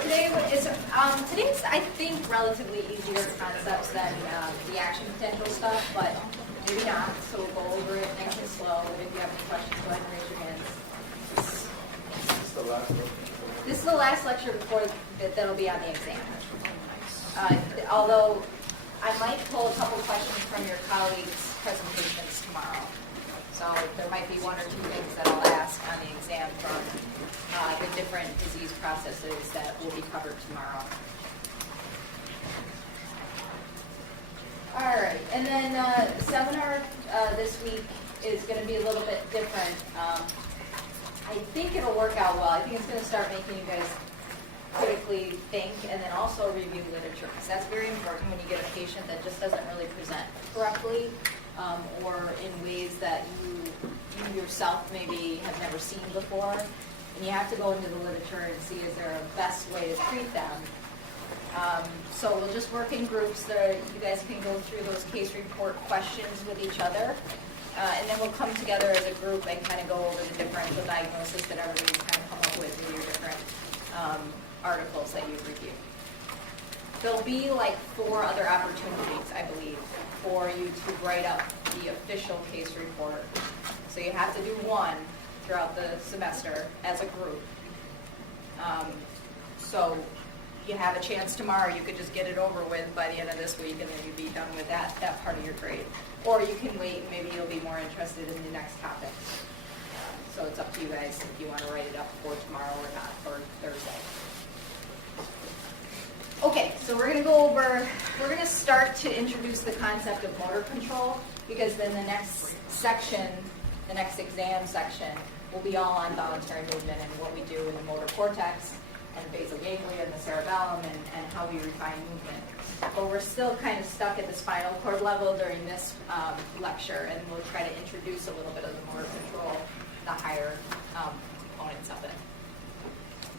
today's, I think, relatively easier concepts than the action potential stuff, but maybe not. So we'll go over it nice and slow. If you have any questions, go ahead and raise your hands. This is the last lecture before that'll be on the exam. Although I might pull a couple questions from your colleagues' presentations tomorrow. So there might be one or two things that I'll ask on the exam from the different disease processes that will be covered tomorrow. All right, and then the seminar this week is going to be a little bit different. I think it'll work out well. I think it's going to start making you guys critically think and then also review literature, because that's very important when you get a patient that just doesn't really present correctly or in ways that you yourself maybe have never seen before. And you have to go into the literature and see is there a best way to treat them. So we'll just work in groups. You guys can go through those case report questions with each other. And then we'll come together as a group and kind of go over the differential diagnosis that everybody's kind of come up with your different articles that you've reviewed. There'll be like 4 other opportunities, I believe, for you to write up the official case report. So you have to do one throughout the semester as a group. So you have a chance tomorrow. You could just get it over with by the end of this week, and then you'd be done with that part of your grade. Or you can wait, and maybe you'll be more interested in the next topic. So it's up to you guys if you want to write it up for tomorrow or not, or Thursday. Okay, so we're going to start to introduce the concept of motor control, because then the next section, the next exam section, will be all on voluntary movement and what we do in the motor cortex and the basal ganglia and the cerebellum and how we refine movement. But we're still kind of stuck at the spinal cord level during this lecture, and we'll try to introduce a little bit of the motor control, the higher components of it.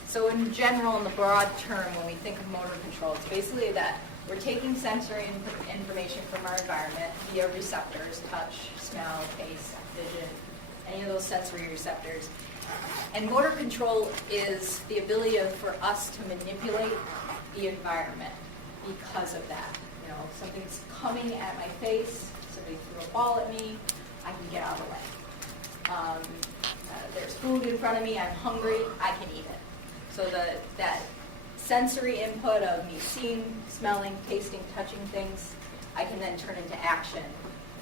So in general, in the broad term, when we think of motor control, it's basically that we're taking sensory information from our environment via receptors, touch, smell, taste, vision, any of those sensory receptors. And motor control is the ability for us to manipulate the environment because of that. You know, something's coming at my face, somebody threw a ball at me, I can get out of the way. There's food in front of me, I'm hungry, I can eat it. So that sensory input of me seeing, smelling, tasting, touching things, I can then turn into action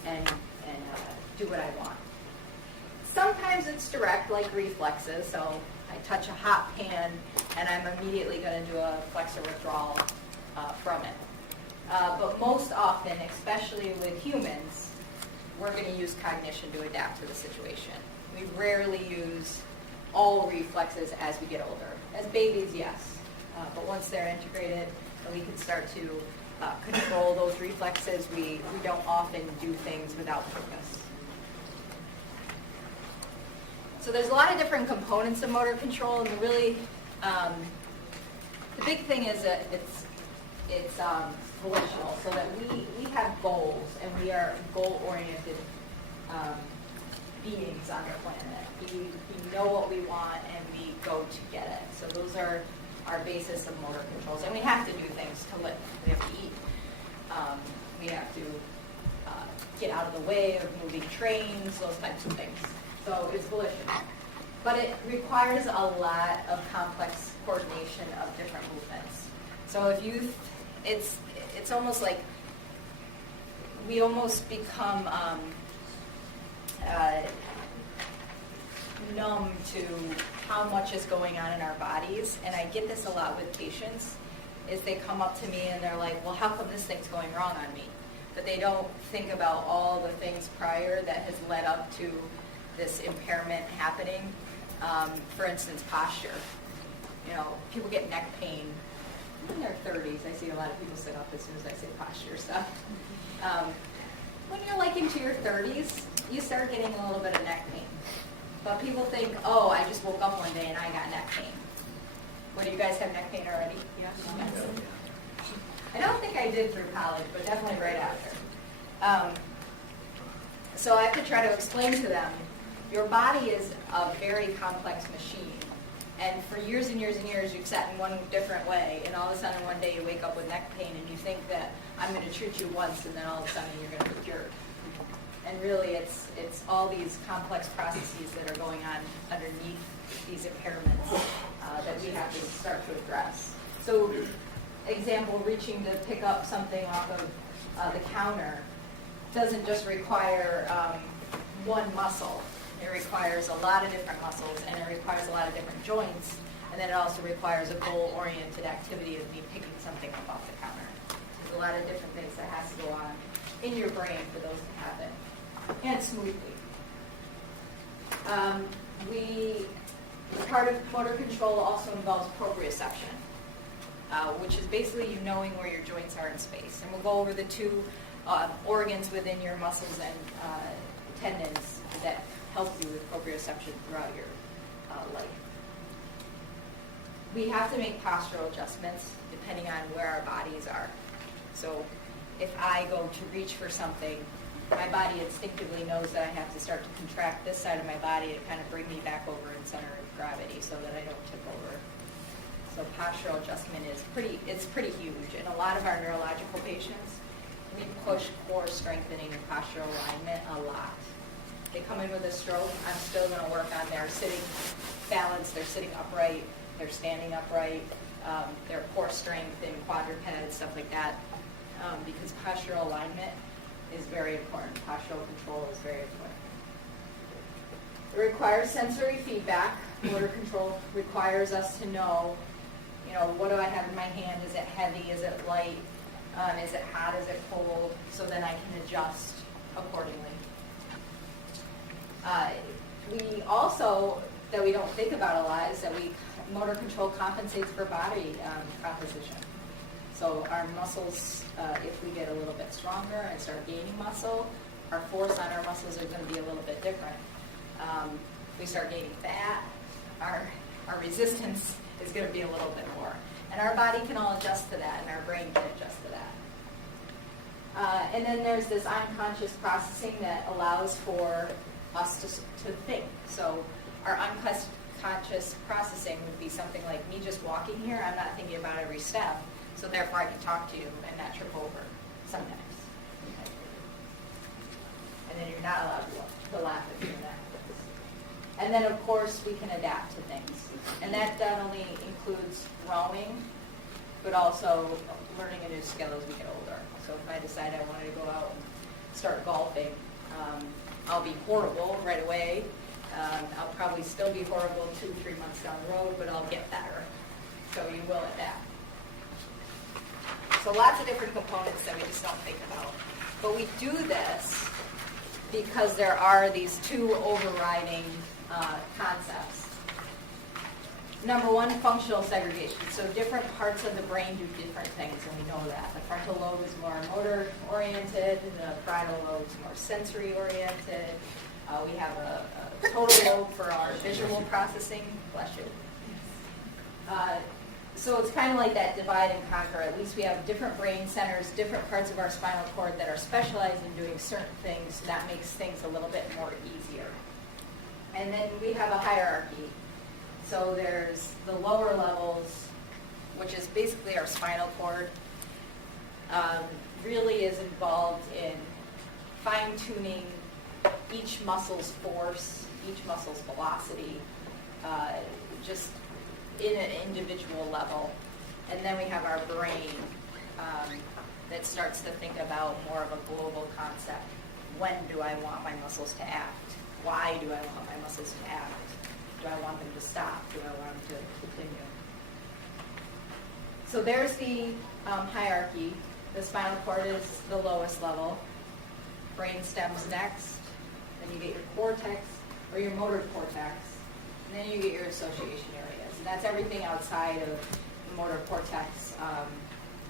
and do what I want. Sometimes it's direct, like reflexes. So I touch a hot pan, and I'm immediately going to do a flexor withdrawal from it. But most often, especially with humans, we're going to use cognition to adapt to the situation. We rarely use all reflexes as we get older. As babies, yes. But once they're integrated and we can start to control those reflexes, we don't often do things without purpose. So there's a lot of different components of motor control, and really the big thing is that it's volitional, so that we have goals, and we are goal-oriented beings on the planet. We know what we want, and we go to get it. So those are our basis of motor controls. And we have to do things to live. We have to eat. We have to get out of the way of moving trains, those types of things. So it's volitional. But it requires a lot of complex coordination of different movements. So it's almost like we almost become numb to how much is going on in our bodies. And I get this a lot with patients, is they come up to me and they're like, well, how come this thing's going wrong on me? But they don't think about all the things prior that has led up to this impairment happening. For instance, posture. You know, people get neck pain in their 30s. I see a lot of people sit up as soon as I say posture stuff. When you're like into your 30s, you start getting a little bit of neck pain. But people think, oh, I just woke up one day and I got neck pain. What, do you guys have neck pain already? Yes. I don't think I did through college, but definitely right after. So I have to try to explain to them, your body is a very complex machine. And for years and years and years, you've sat in one different way, and all of a sudden one day you wake up with neck pain and you think that I'm going to treat you once, and then all of a sudden you're going to be cured. And really, it's all these complex processes that are going on underneath these impairments that we have to start to address. So, example, reaching to pick up something off of the counter doesn't just require one muscle. It requires a lot of different muscles, and it requires a lot of different joints, and then it also requires a goal-oriented activity of me picking something up off the counter. There's a lot of different things that has to go on in your brain for those to happen, and smoothly. Part of motor control also involves proprioception, which is basically you knowing where your joints are in space. And we'll go over the two organs within your muscles and tendons that help you with proprioception throughout your life. We have to make postural adjustments depending on where our bodies are. So if I go to reach for something, my body instinctively knows that I have to start to contract this side of my body to kind of bring me back over in center of gravity so that I don't tip over. So postural adjustment is pretty huge. In a lot of our neurological patients, we push core strengthening and postural alignment a lot. They come in with a stroke, I'm still going to work on their sitting balance, their sitting upright, their standing upright, their core strength and quadruped, stuff like that, because postural alignment is very important. Postural control is very important. It requires sensory feedback. Motor control requires us to know, what do I have in my hand? Is it heavy? Is it light? Is it hot? Is it cold? So then I can adjust accordingly. We also, that we don't think about a lot, is that motor control compensates for body composition. So our muscles, if we get a little bit stronger and start gaining muscle, our force on our muscles are going to be a little bit different. If we start gaining fat, our resistance is going to be a little bit more. And our body can all adjust to that, and our brain can adjust to that. And then there's this unconscious processing that allows for us to think. So our unconscious processing would be something like me just walking here. I'm not thinking about every step, so therefore I can talk to you and not trip over sometimes. Okay. And then you're not allowed to laugh at me. And then, of course, we can adapt to things. And that not only includes rowing, but also learning a new skill as we get older. So if I decide I wanted to go out and start golfing, I'll be horrible right away. I'll probably still be horrible 2-3 months down the road, but I'll get better. So you will adapt. So lots of different components that we just don't think about. But we do this because there are these two overriding concepts. Number one, functional segregation. So different parts of the brain do different things, and we know that. The frontal lobe is more motor-oriented, the parietal lobe is more sensory-oriented. We have a total lobe for our visual processing. Bless you. So it's kind of like that divide and conquer. At least we have different brain centers, different parts of our spinal cord that are specialized in doing certain things. That makes things a little bit more easier. And then we have a hierarchy. So there's the lower levels, which is basically our spinal cord, really is involved in fine-tuning each muscle's force, each muscle's velocity, just in an individual level. And then we have our brain that starts to think about more of a global concept. When do I want my muscles to act? Why do I want my muscles to act? Do I want them to stop? Do I want them to continue? So there's the hierarchy. The spinal cord is the lowest level. Brain stem's next. Then you get your cortex, or your motor cortex. And then you get your association areas. And that's everything outside of the motor cortex,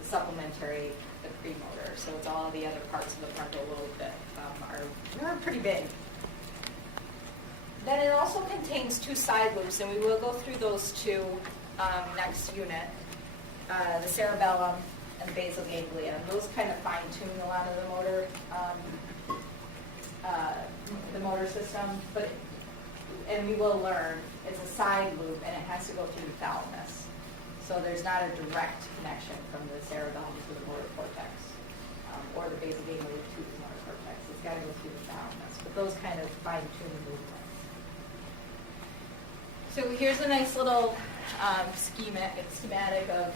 the supplementary, the premotor. So it's all the other parts of the frontal lobe that are pretty big. Then it also contains two side loops, and we will go through those two next unit, the cerebellum and basal ganglia. And those kind of fine-tune a lot of the motor system, and we will learn it's a side loop, and it has to go through the thalamus. So there's not a direct connection from the cerebellum to the motor cortex, or the basal ganglia to the motor cortex. It's got to go through the thalamus. But those kind of fine-tune the movements. So here's a nice little schematic of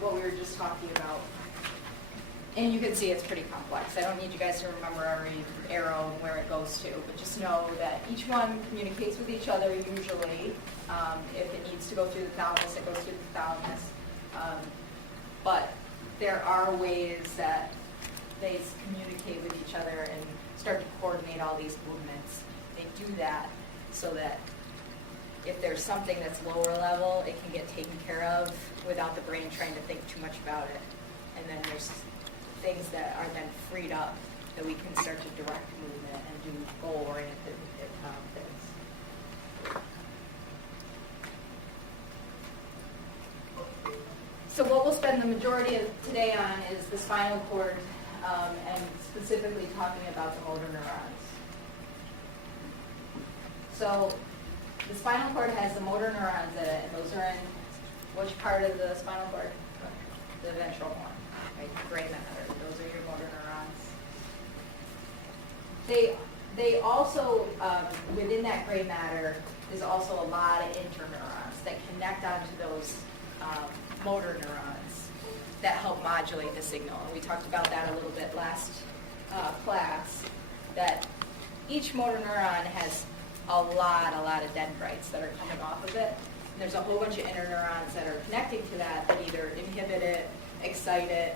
what we were just talking about. And you can see it's pretty complex. I don't need you guys to remember every arrow and where it goes to, but just know that each one communicates with each other usually. If it needs to go through the thalamus, it goes through the thalamus. But there are ways that they communicate with each other and start to coordinate all these movements. They do that so that if there's something that's lower level, it can get taken care of without the brain trying to think too much about it. And then there's things that are then freed up that we can start to direct movement and do goal-oriented things. So what we'll spend the majority of today on is the spinal cord, and specifically talking about the motor neurons. So the spinal cord has the motor neurons in it, and those are in which part of the spinal cord? The ventral one, right? The gray matter. Those are your motor neurons. They also, within that gray matter, is also a lot of interneurons that connect onto those motor neurons that help modulate the signal. And we talked about that a little bit last class, that each motor neuron has a lot of dendrites that are coming off of it. And there's a whole bunch of interneurons that are connecting to that either inhibit it, excite it,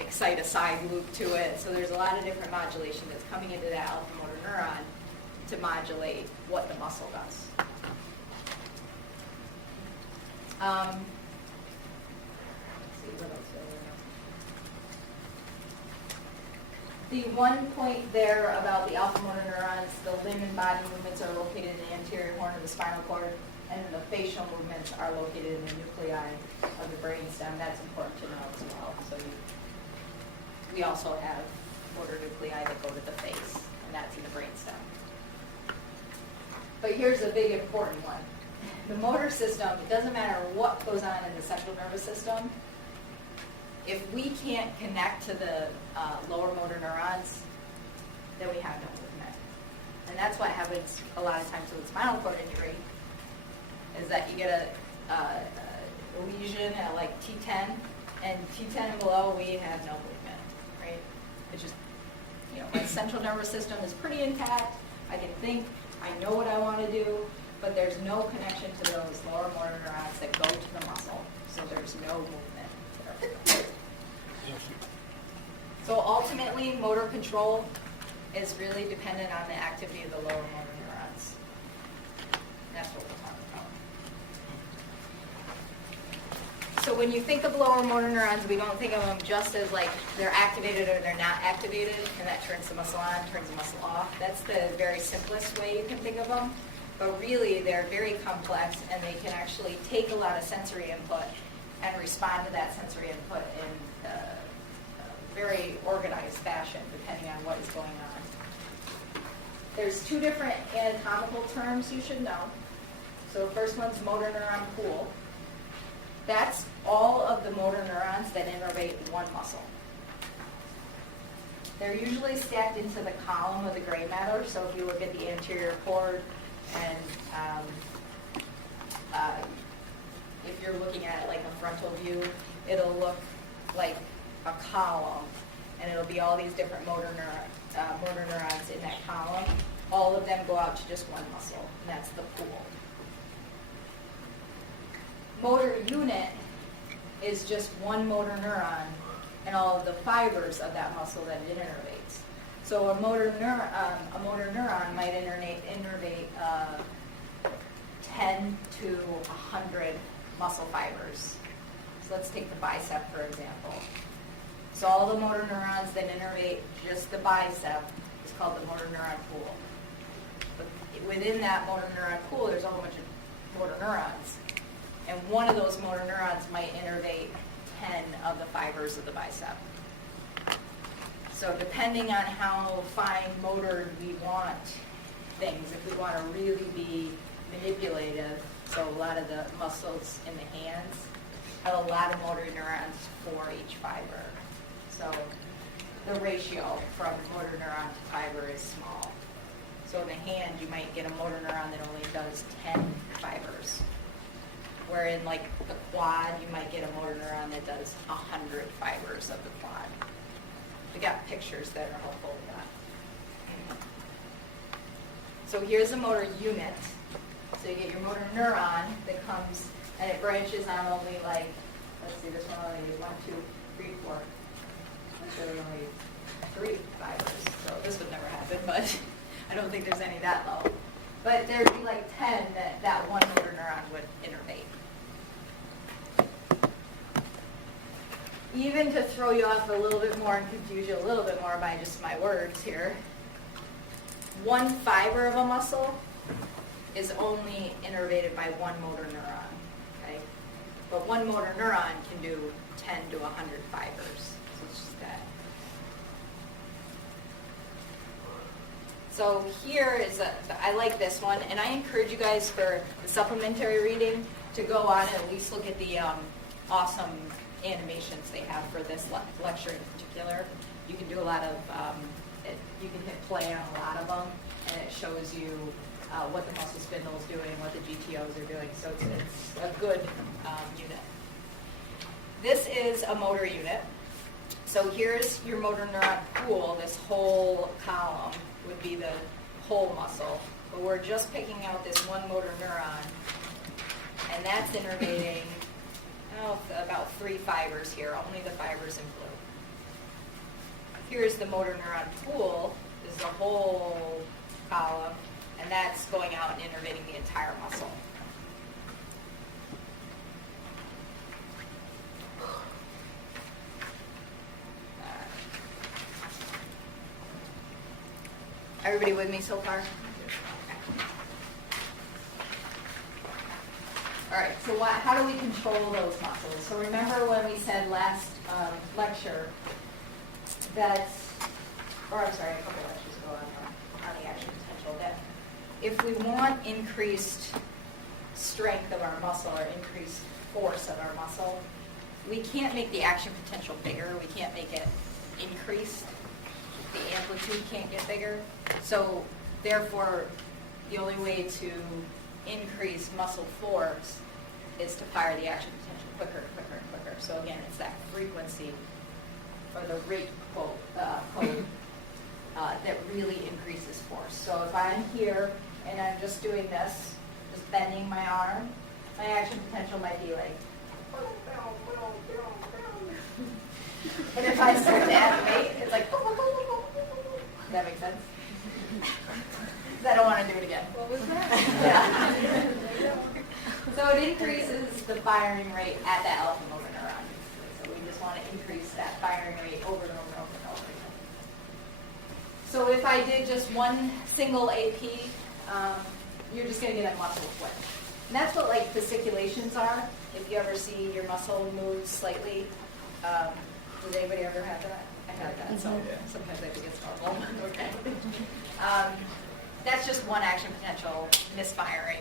excite a side loop to it. So there's a lot of different modulation that's coming into that alpha motor neuron to modulate what the muscle does. Let's see, what else do I know? The one point there about the alpha motor neurons, the limb and body movements are located in the anterior horn of the spinal cord, and then the facial movements are located in the nuclei of the brainstem. That's important to know as well. So we also have motor nuclei that go to the face, and that's in the brainstem. But here's a big important one. The motor system, it doesn't matter what goes on in the central nervous system, if we can't connect to the lower motor neurons, then we have no movement. And that's what happens a lot of times with spinal cord injury, is that you get a lesion at like T10, and T10 and below, we have no movement, right? It's just, my central nervous system is pretty intact. I can think, I know what I want to do, but there's no connection to those lower motor neurons that go to the muscle, so there's no movement there. So ultimately, motor control is really dependent on the activity of the lower motor neurons. That's what we're talking about. So when you think of lower motor neurons, we don't think of them just as like they're activated or they're not activated, and that turns the muscle on, turns the muscle off. That's the very simplest way you can think of them. But really, they're very complex, and they can actually take a lot of sensory input and respond to that sensory input in a very organized fashion, depending on what is going on. There's two different anatomical terms you should know. So the first one's motor neuron pool. That's all of the motor neurons that innervate one muscle. They're usually stacked into the column of the gray matter. So if you look at the anterior cord, and if you're looking at it like a frontal view, it'll look like a column, and it'll be all these different motor neurons in that column. All of them go out to just one muscle, and that's the pool. Motor unit is just one motor neuron and all of the fibers of that muscle that it innervates. So a motor neuron might innervate 10 to 100 muscle fibers. So let's take the bicep, for example. So all the motor neurons that innervate just the bicep is called the motor neuron pool. But within that motor neuron pool, there's a whole bunch of motor neurons. And one of those motor neurons might innervate 10 of the fibers of the bicep. So depending on how fine motored we want things. If we want to really be manipulative, so a lot of the muscles in the hands have a lot of motor neurons for each fiber. So the ratio from motor neuron to fiber is small. So in the hand, you might get a motor neuron that only does 10 fibers. Where in like the quad, you might get a motor neuron that does 100 fibers of the quad. We got pictures that are helpful with that. So here's a motor unit. So you get your motor neuron that comes and it branches on only like, let's see, this one only needs 1, 2, 3, 4. That's really only 3 fibers. So this would never happen, but I don't think there's any that low. But there'd be like 10 that one motor neuron would innervate. Even to throw you off a little bit more and confuse you a little bit more by just my words here, one fiber of a muscle is only innervated by one motor neuron, okay? But one motor neuron can do 10 to 100 fibers, so it's just that. So here is I like this one, and I encourage you guys for the supplementary reading to go on and at least look at the awesome animations they have for this lecture in particular. You can do a lot of, you can hit play on a lot of them, and it shows you what the muscle spindle is doing, what the GTOs are doing, so it's a good unit. This is a motor unit. So here's your motor neuron pool. This whole column would be the whole muscle, but we're just picking out this one motor neuron, and that's innervating about 3 fibers here, only the fibers in blue. Here's the motor neuron pool, is the whole column, and that's going out and innervating the entire muscle. Everybody with me so far? All right, so how do we control those muscles? So remember when we said last lecture that, or I'm sorry, a couple lectures ago on the action potential, that if we want increased strength of our muscle or increased force of our muscle, we can't make the action potential bigger. We can't make it increased. The amplitude can't get bigger. So therefore, the only way to increase muscle force is to fire the action potential quicker and quicker and quicker. So again, it's that frequency or the rate code that really increases force. So if I'm here and I'm just doing this, just bending my arm, my action potential might be like, and if I start to animate, it's like, does that make sense? Because I don't want to do it again. What was that? Yeah. So it increases the firing rate at that alpha motor neuron. So we just want to increase that firing rate over and over and over and over again. So if I did just one single AP, you're just going to get a muscle twitch. And that's what like fasciculations are. If you ever see your muscle move slightly, does anybody ever have that? I have that, so sometimes I think it's normal. Okay. That's just one action potential misfiring,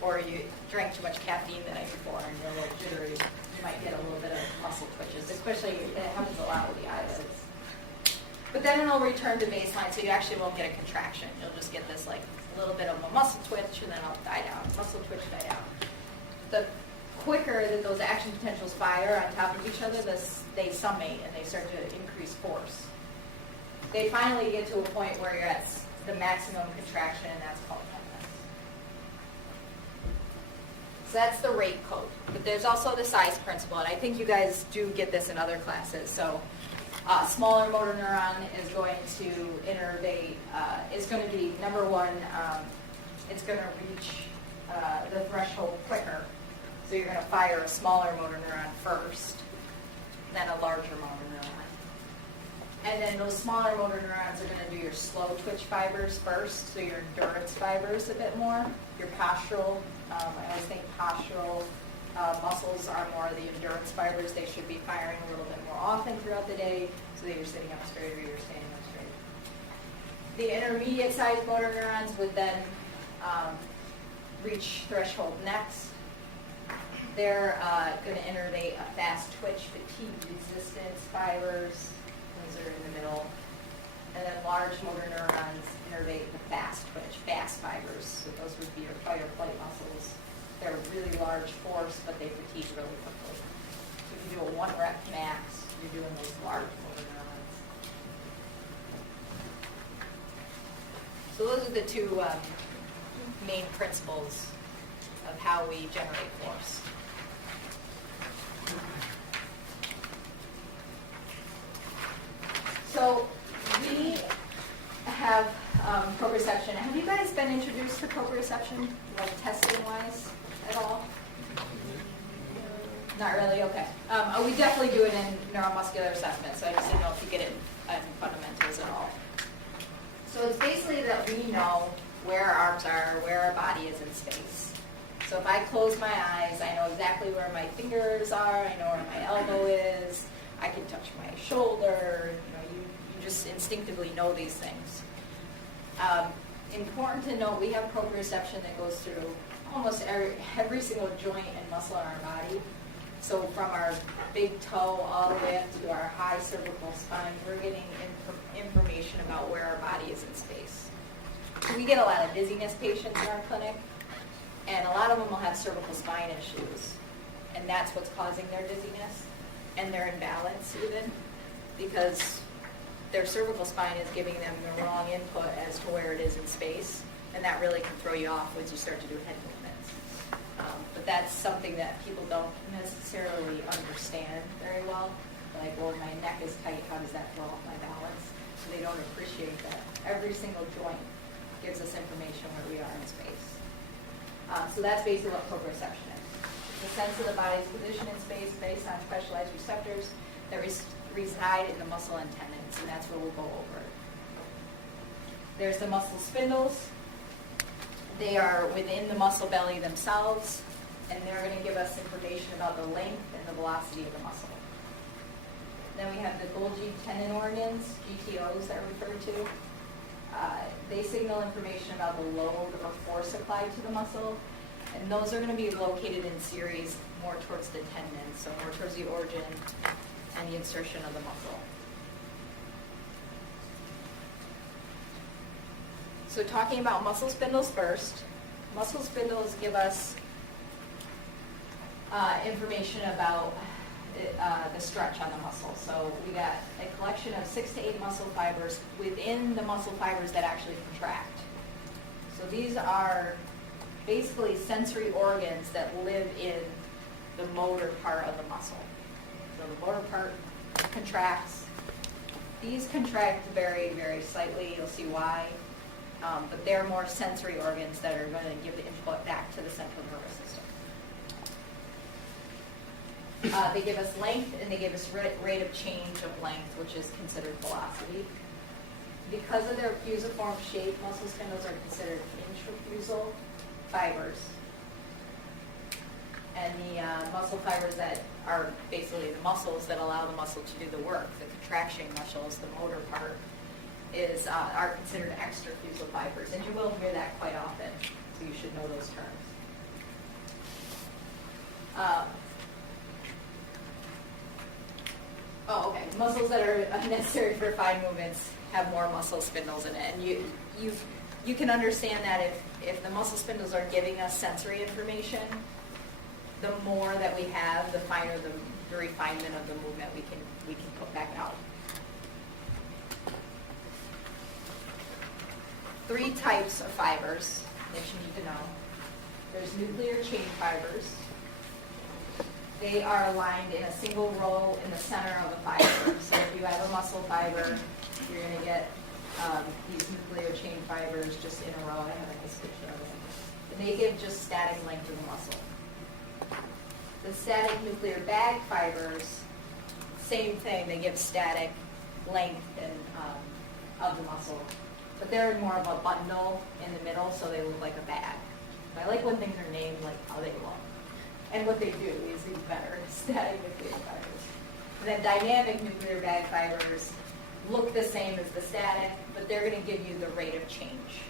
or you drank too much caffeine the night before and you're a little jittery. You might get a little bit of muscle twitches, especially it happens a lot with the eyelids. But then it'll return to baseline, so you actually won't get a contraction. You'll just get this like a little bit of a muscle twitch, and then it'll die down. Muscle twitch, die down. The quicker that those action potentials fire on top of each other, they summate and they start to increase force. They finally get to a point where you're at the maximum contraction, and that's called tightness. So that's the rate code. But there's also the size principle, and I think you guys do get this in other classes. So smaller motor neuron is going to innervate, is going to be, number one, it's going to reach the threshold quicker. So you're going to fire a smaller motor neuron first, then a larger motor neuron. And then those smaller motor neurons are going to do your slow twitch fibers first, so your endurance fibers a bit more. Your postural, I always think postural muscles are more the endurance fibers. They should be firing a little bit more often throughout the day, so that you're sitting up straight or you're standing up straight. The intermediate sized motor neurons would then reach threshold next. They're going to innervate a fast twitch, fatigue resistance fibers. Those are in the middle. And then large motor neurons innervate the fast twitch, fast fibers. So those would be your fight or flight muscles. They're really large force, but they fatigue really quickly. So if you do a 1 rep max, you're doing those large motor neurons. So those are the two main principles of how we generate force. So we have proprioception. Have you guys been introduced to proprioception, like testing-wise at all? Not really? Okay. We definitely do it in neuromuscular assessment, so I just didn't know if you get it in fundamentals at all. So it's basically that we know where our arms are, where our body is in space. So if I close my eyes, I know exactly where my fingers are, I know where my elbow is, I can touch my shoulder, you just instinctively know these things. Important to note, we have proprioception that goes through almost every single joint and muscle in our body. So from our big toe all the way up to our high cervical spine, we're getting information about where our body is in space. So we get a lot of dizziness patients in our clinic, and a lot of them will have cervical spine issues. And that's what's causing their dizziness and their imbalance even, because their cervical spine is giving them the wrong input as to where it is in space, and that really can throw you off once you start to do head movements. But that's something that people don't necessarily understand very well. Like, well, my neck is tight, how does that throw off my balance? So they don't appreciate that. Every single joint gives us information where we are in space. So that's basically what proprioception is. The sense of the body's position in space based on specialized receptors that reside in the muscle and tendons, and that's what we'll go over. There's the muscle spindles. They are within the muscle belly themselves, and they're going to give us information about the length and the velocity of the muscle. Then we have the Golgi tendon organs, GTOs that are referred to. They signal information about the load or force applied to the muscle, and those are going to be located in series more towards the tendon, so more towards the origin and the insertion of the muscle. So talking about muscle spindles first, muscle spindles give us information about the stretch on the muscle. So we got a collection of 6 to 8 muscle fibers within the muscle fibers that actually contract. So these are basically sensory organs that live in the motor part of the muscle. So the motor part contracts. These contract very, very slightly. You'll see why. But they're more sensory organs that are going to give the input back to the central nervous system. They give us length, and they give us rate of change of length, which is considered velocity. Because of their fusiform shape, muscle spindles are considered intrafusal fibers. And the muscle fibers that are basically the muscles that allow the muscle to do the work, the contraction muscles, the motor part, are considered extrafusal fibers. And you will hear that quite often, so you should know those terms. Okay. Muscles that are necessary for fine movements have more muscle spindles in it. And you can understand that if the muscle spindles are giving us sensory information, the more that we have, the finer the refinement of the movement we can put back out. 3 types of fibers that you need to know. There's nuclear chain fibers. They are aligned in a single row in the center of a fiber. So if you have a muscle fiber, you're going to get these nuclear chain fibers just in a row. I have a nice picture of them. And they give just static length of the muscle. The static nuclear bag fibers, same thing. They give static length and of the muscle. But they're more of a bundle in the middle, so they look like a bag. But I like when things are named like how they look. And what they do is even better, static nuclear fibers. And then dynamic nuclear bag fibers, look the same as the static, but they're going to give you the rate of change.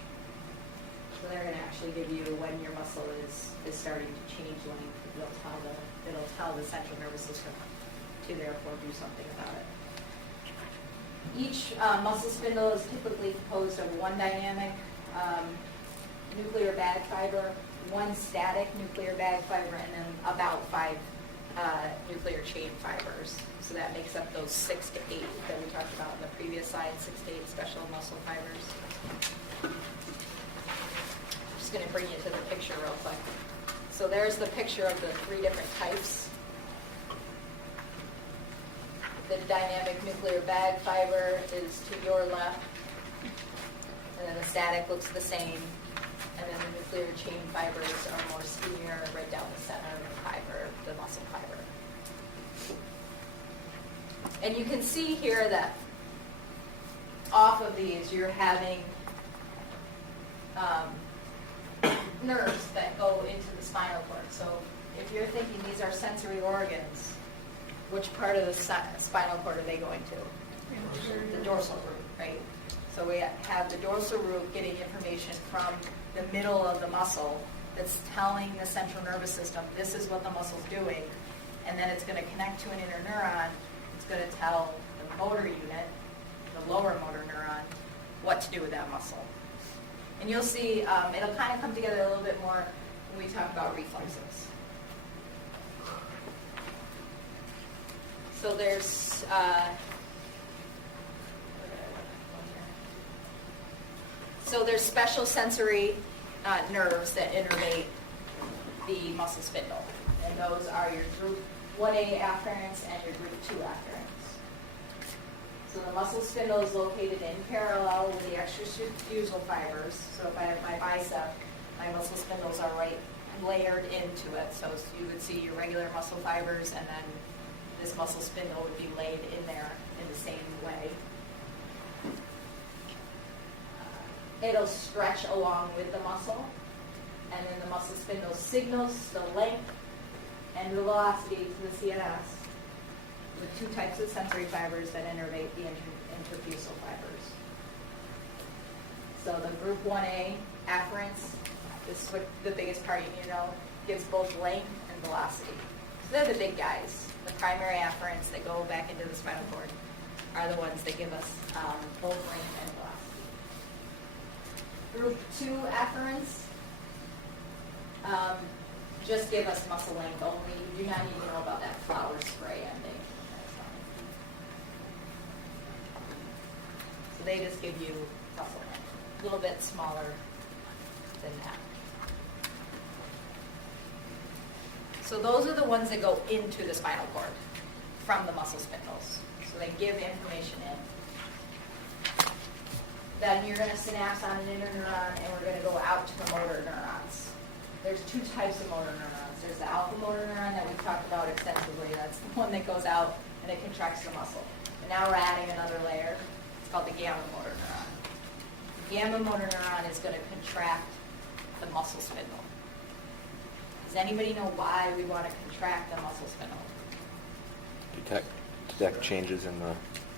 So they're going to actually give you when your muscle is starting to change length. It'll tell the central nervous system to therefore do something about it. Each muscle spindle is typically composed of one dynamic nuclear bag fiber, one static nuclear bag fiber, and then about 5 nuclear chain fibers. So that makes up those 6 to 8 that we talked about in the previous slide, 6 to 8 special muscle fibers. I'm just going to bring you to the picture real quick. So there's the picture of the 3 different types. The dynamic nuclear bag fiber is to your left, and then the static looks the same, and then the nuclear chain fibers are more skinnier right down the center of the fiber, the muscle fiber. And you can see here that off of these you're having nerves that go into the spinal cord. So if you're thinking these are sensory organs, which part of the spinal cord are they going to? The dorsal root, right? So we have the dorsal root getting information from the middle of the muscle that's telling the central nervous system this is what the muscle's doing, and then it's going to connect to an interneuron. It's going to tell the motor unit, the lower motor neuron, what to do with that muscle. And you'll see it'll kind of come together a little bit more when we talk about reflexes. So there's special sensory nerves that innervate the muscle spindle, and those are your group 1A afferents and your group 2 afferents. So the muscle spindle is located in parallel with the extrafusal fibers. So if I have my bicep, my muscle spindles are right layered into it. So you would see your regular muscle fibers, and then this muscle spindle would be laid in there in the same way. It'll stretch along with the muscle, and then the muscle spindle signals the length and velocity to the CNS with 2 types of sensory fibers that innervate the interfusal fibers. So the group 1A afferents, this is what the biggest part you need to know, gives both length and velocity. So they're the big guys. The primary afferents that go back into the spinal cord are the ones that give us both length and velocity. Group 2 afferents just give us muscle length only. You do not need to know about that flower spray ending. So they just give you muscle length, a little bit smaller than that. So those are the ones that go into the spinal cord from the muscle spindles. So they give information in. Then you're going to synapse on an interneuron, and we're going to go out to the motor neurons. There's 2 types of motor neurons. There's the alpha motor neuron that we've talked about extensively. That's the one that goes out and it contracts the muscle. And now we're adding another layer. It's called the gamma motor neuron. The gamma motor neuron is going to contract the muscle spindle. Does anybody know why we want to contract the muscle spindle? Detect changes in the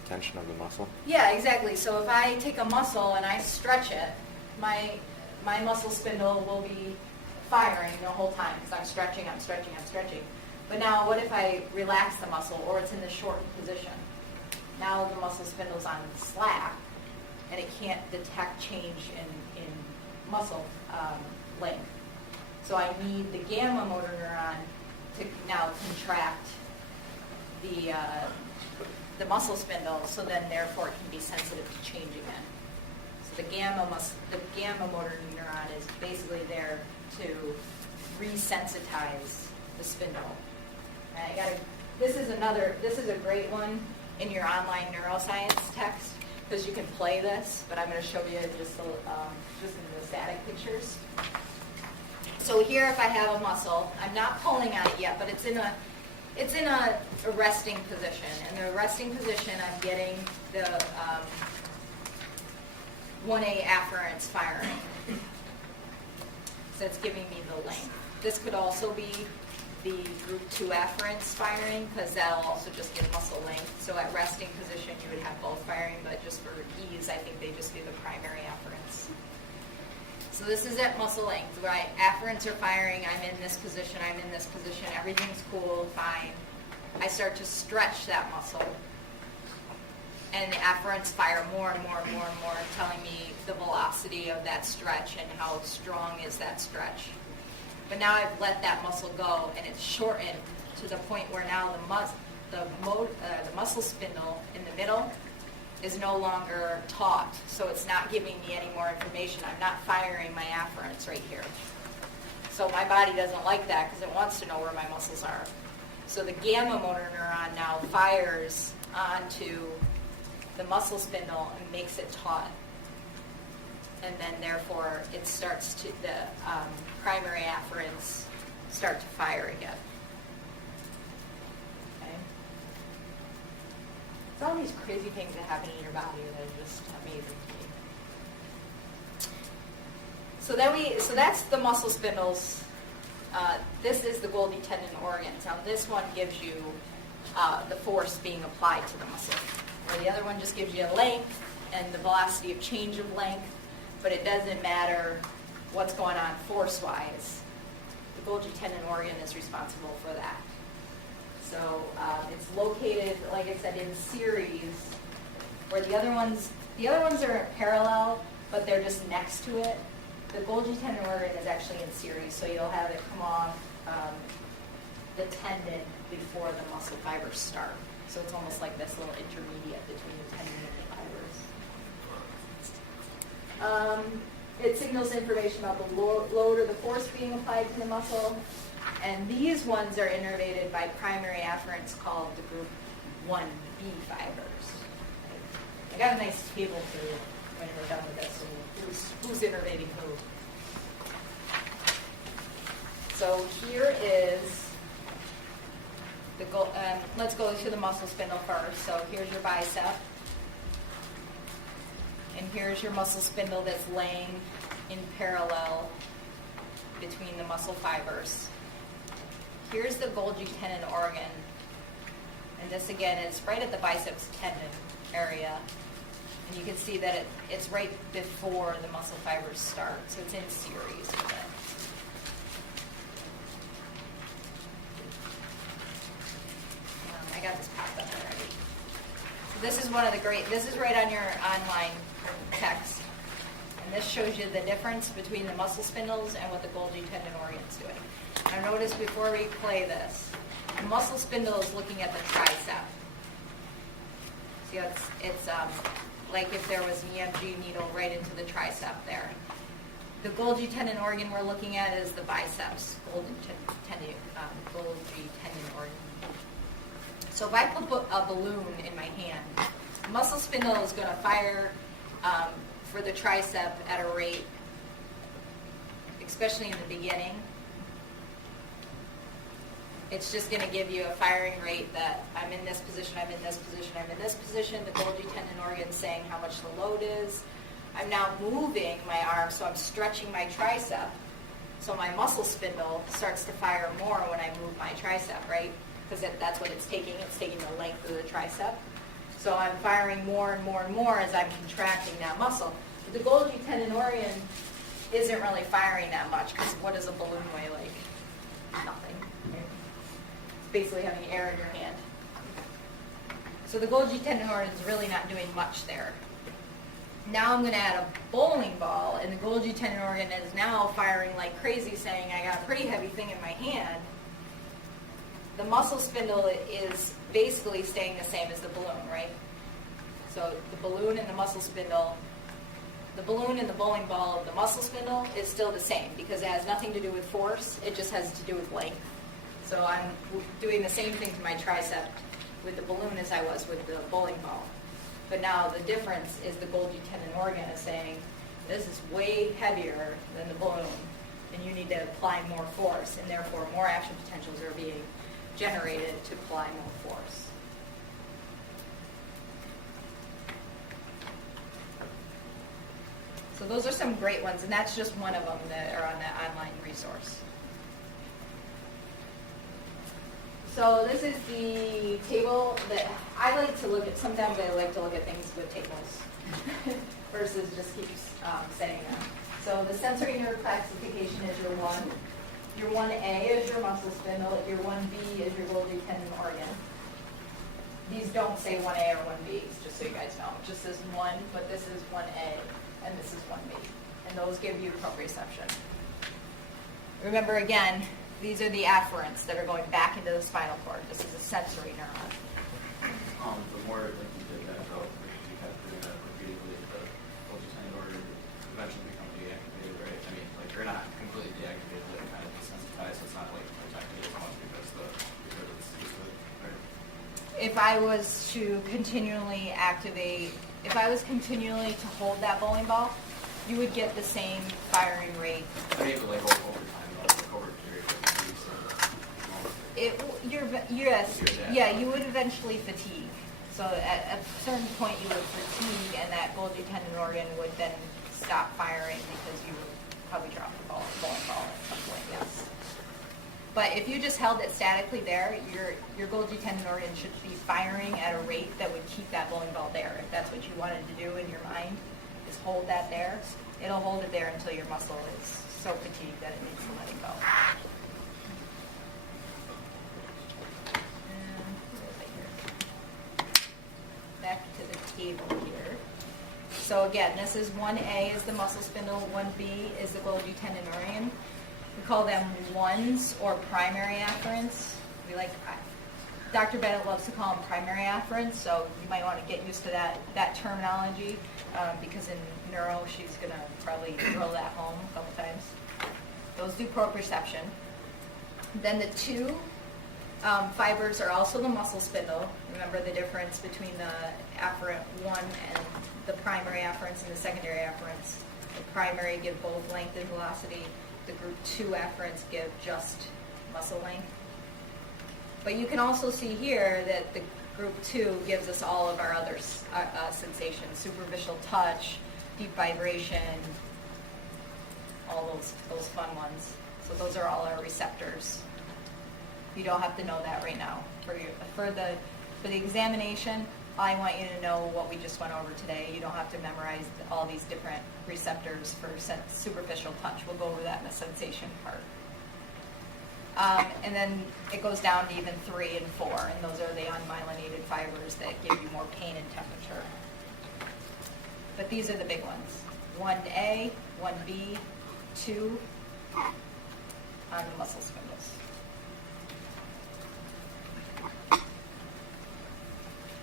tension of the muscle? Yeah, exactly. So if I take a muscle and I stretch it, my muscle spindle will be firing the whole time because I'm stretching. But now what if I relax the muscle or it's in the shortened position? Now the muscle spindle's on slack and it can't detect change in muscle length. So I need the gamma motor neuron to now contract the muscle spindle, so then therefore it can be sensitive to change again. So the gamma motor neuron is basically there to resensitize the spindle. And this is a great one in your online neuroscience text because you can play this, but I'm going to show you just in the static pictures. So here, if I have a muscle, I'm not pulling on it yet, but it's in a resting position. In the resting position, I'm getting the 1A afferents firing. So it's giving me the length. This could also be the group 2 afferents firing, because that'll also just give muscle length. So at resting position, you would have both firing, but just for ease, I think they just do the primary afferents. So this is at muscle length, right? Afferents are firing, I'm in this position, everything's cool, fine. I start to stretch that muscle, and the afferents fire more and more and more and more, telling me the velocity of that stretch and how strong is that stretch. But now I've let that muscle go, and it's shortened to the point where now the muscle spindle in the middle is no longer taut, so it's not giving me any more information. I'm not firing my afferents right here. So my body doesn't like that because it wants to know where my muscles are. So the gamma motor neuron now fires onto the muscle spindle and makes it taut. And then therefore it starts to, the primary afferents start to fire again. Okay? It's all these crazy things that happen in your body that are just amazing to me. So that's the muscle spindles. This is the Golgi tendon organs. Now this one gives you the force being applied to the muscle, where the other one just gives you a length and the velocity of change of length, but it doesn't matter what's going on force-wise. The Golgi tendon organ is responsible for that. So it's located, like I said, in series, where the other ones are parallel, but they're just next to it. The Golgi tendon organ is actually in series, so you'll have it come off the tendon before the muscle fibers start. So it's almost like this little intermediate between the tendon and the fibers. It signals information about the load or the force being applied to the muscle. And these ones are innervated by primary afferents called the group 1B fibers. I got a nice table for you when we're done with this, and who's innervating who. So here is the let's go to the muscle spindle first. So here's your bicep. And here's your muscle spindle that's laying in parallel between the muscle fibers. Here's the Golgi tendon organ. And this again is right at the biceps tendon area. And you can see that it's right before the muscle fibers start. So it's in series with it. I got this popped up already. So this is one of the this is right on your online text. And this shows you the difference between the muscle spindles and what the Golgi tendon organ is doing. Now notice before we play this, the muscle spindle is looking at the tricep. See, it's like if there was an EMG needle right into the tricep there. The Golgi tendon organ we're looking at is the biceps, Golgi tendon organ. So if I put a balloon in my hand, the muscle spindle is going to fire for the tricep at a rate, especially in the beginning. It's just going to give you a firing rate that I'm in this position, I'm in this position, I'm in this position. The Golgi tendon organ is saying how much the load is. I'm now moving my arm, so I'm stretching my tricep. So my muscle spindle starts to fire more when I move my tricep, right? Because that's what it's taking. It's taking the length of the tricep. So I'm firing more and more and more as I'm contracting that muscle. But the Golgi tendon organ isn't really firing that much, because what does a balloon weigh? Like nothing. It's basically having air in your hand. So the Golgi tendon organ is really not doing much there. Now I'm going to add a bowling ball, and the Golgi tendon organ is now firing like crazy, saying I got a pretty heavy thing in my hand. The muscle spindle is basically staying the same as the balloon, right? So the balloon and the muscle spindle, the balloon and the bowling ball of the muscle spindle is still the same, because it has nothing to do with force, it just has to do with length. So I'm doing the same thing to my tricep with the balloon as I was with the bowling ball. But now the difference is the Golgi tendon organ is saying, this is way heavier than the balloon, and you need to apply more force, and therefore more action potentials are being generated to apply more force. So those are some great ones, and that's just one of them that are on that online resource. So this is the table that I like to look at. Sometimes I like to look at things with tables versus just keep saying them. So the sensory nerve classification is your 1. Your 1A is your muscle spindle. Your 1B is your Golgi tendon organ. These don't say 1A or 1B, just so you guys know. It just says 1, but this is 1A, and this is 1B. And those give you proprioception. Remember, again, these are the afferents that are going back into the spinal cord. This is a sensory neuron. The more like you did that, though, you kept doing that repeatedly, the Golgi tendon organ eventually become deactivated, right? I mean, like you're not completely deactivated, but kind of desensitized, so it's not like protected as much because it's used to it, right? If I was to continually activate, if I was continually to hold that bowling ball, you would get the same firing rate. I mean, but like over time, though, like over a period of weeks You would eventually fatigue. So at a certain point you would fatigue, and that Golgi tendon organ would then stop firing because you would probably drop the bowling ball at some point, yes. But if you just held it statically there, your Golgi tendon organ should be firing at a rate that would keep that bowling ball there. If that's what you wanted to do in your mind, is hold that there. It'll hold it there until your muscle is so fatigued that it needs to let it go. Back to the table here. So again, this is 1A is the muscle spindle, 1B is the Golgi tendon organ. We call them 1s or primary afferents. Dr. Bennett loves to call them primary afferents, so you might want to get used to that terminology because in neuro she's going to probably drill that home a couple times. Those do proprioception. Then the 2 fibers are also the muscle spindle. Remember the difference between the afferent 1 and the primary afferents and the secondary afferents. The primary give both length and velocity. The group 2 afferents give just muscle length. But you can also see here that the group 2 gives us all of our other sensations: superficial touch, deep vibration, all those fun ones. So those are all our receptors. You don't have to know that right now. For the examination, I want you to know what we just went over today. You don't have to memorize all these different receptors for superficial touch. We'll go over that in the sensation part. And then it goes down to even 3 and 4, and those are the unmyelinated fibers that give you more pain and temperature. But these are the big ones: 1A, 1B, 2 on the muscle spindles.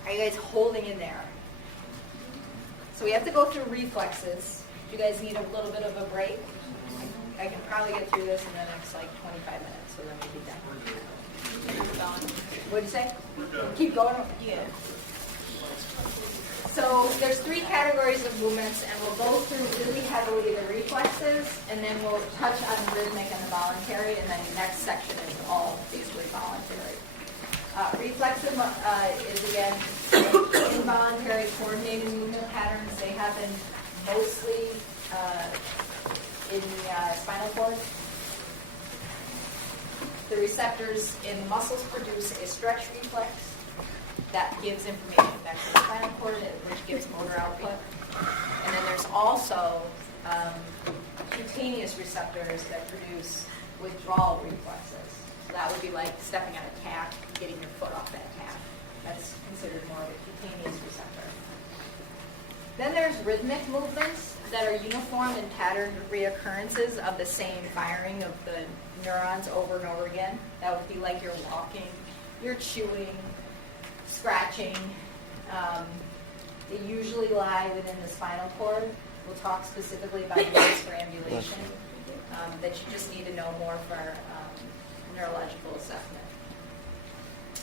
Are you guys holding in there? So we have to go through reflexes. Do you guys need a little bit of a break? I can probably get through this in the next 25 minutes, so then we'll be done. What'd you say? Keep going? Yeah. So there's 3 categories of movements, and we'll go through really heavily the reflexes, and then we'll touch on rhythmic and the voluntary, and then the next section is all basically voluntary. Reflexive is, again, involuntary coordinated movement patterns. They happen mostly in the spinal cord. The receptors in the muscles produce a stretch reflex that gives information back to the spinal cord, which gives motor output. And then there's also cutaneous receptors that produce withdrawal reflexes. So that would be like stepping on a tack, getting your foot off that tack. That's considered more of a cutaneous receptor. Then there's rhythmic movements that are uniform and patterned reoccurrences of the same firing of the neurons over and over again. That would be like you're walking, you're chewing, scratching. They usually lie within the spinal cord. We'll talk specifically about units for ambulation that you just need to know more for neurological assessment.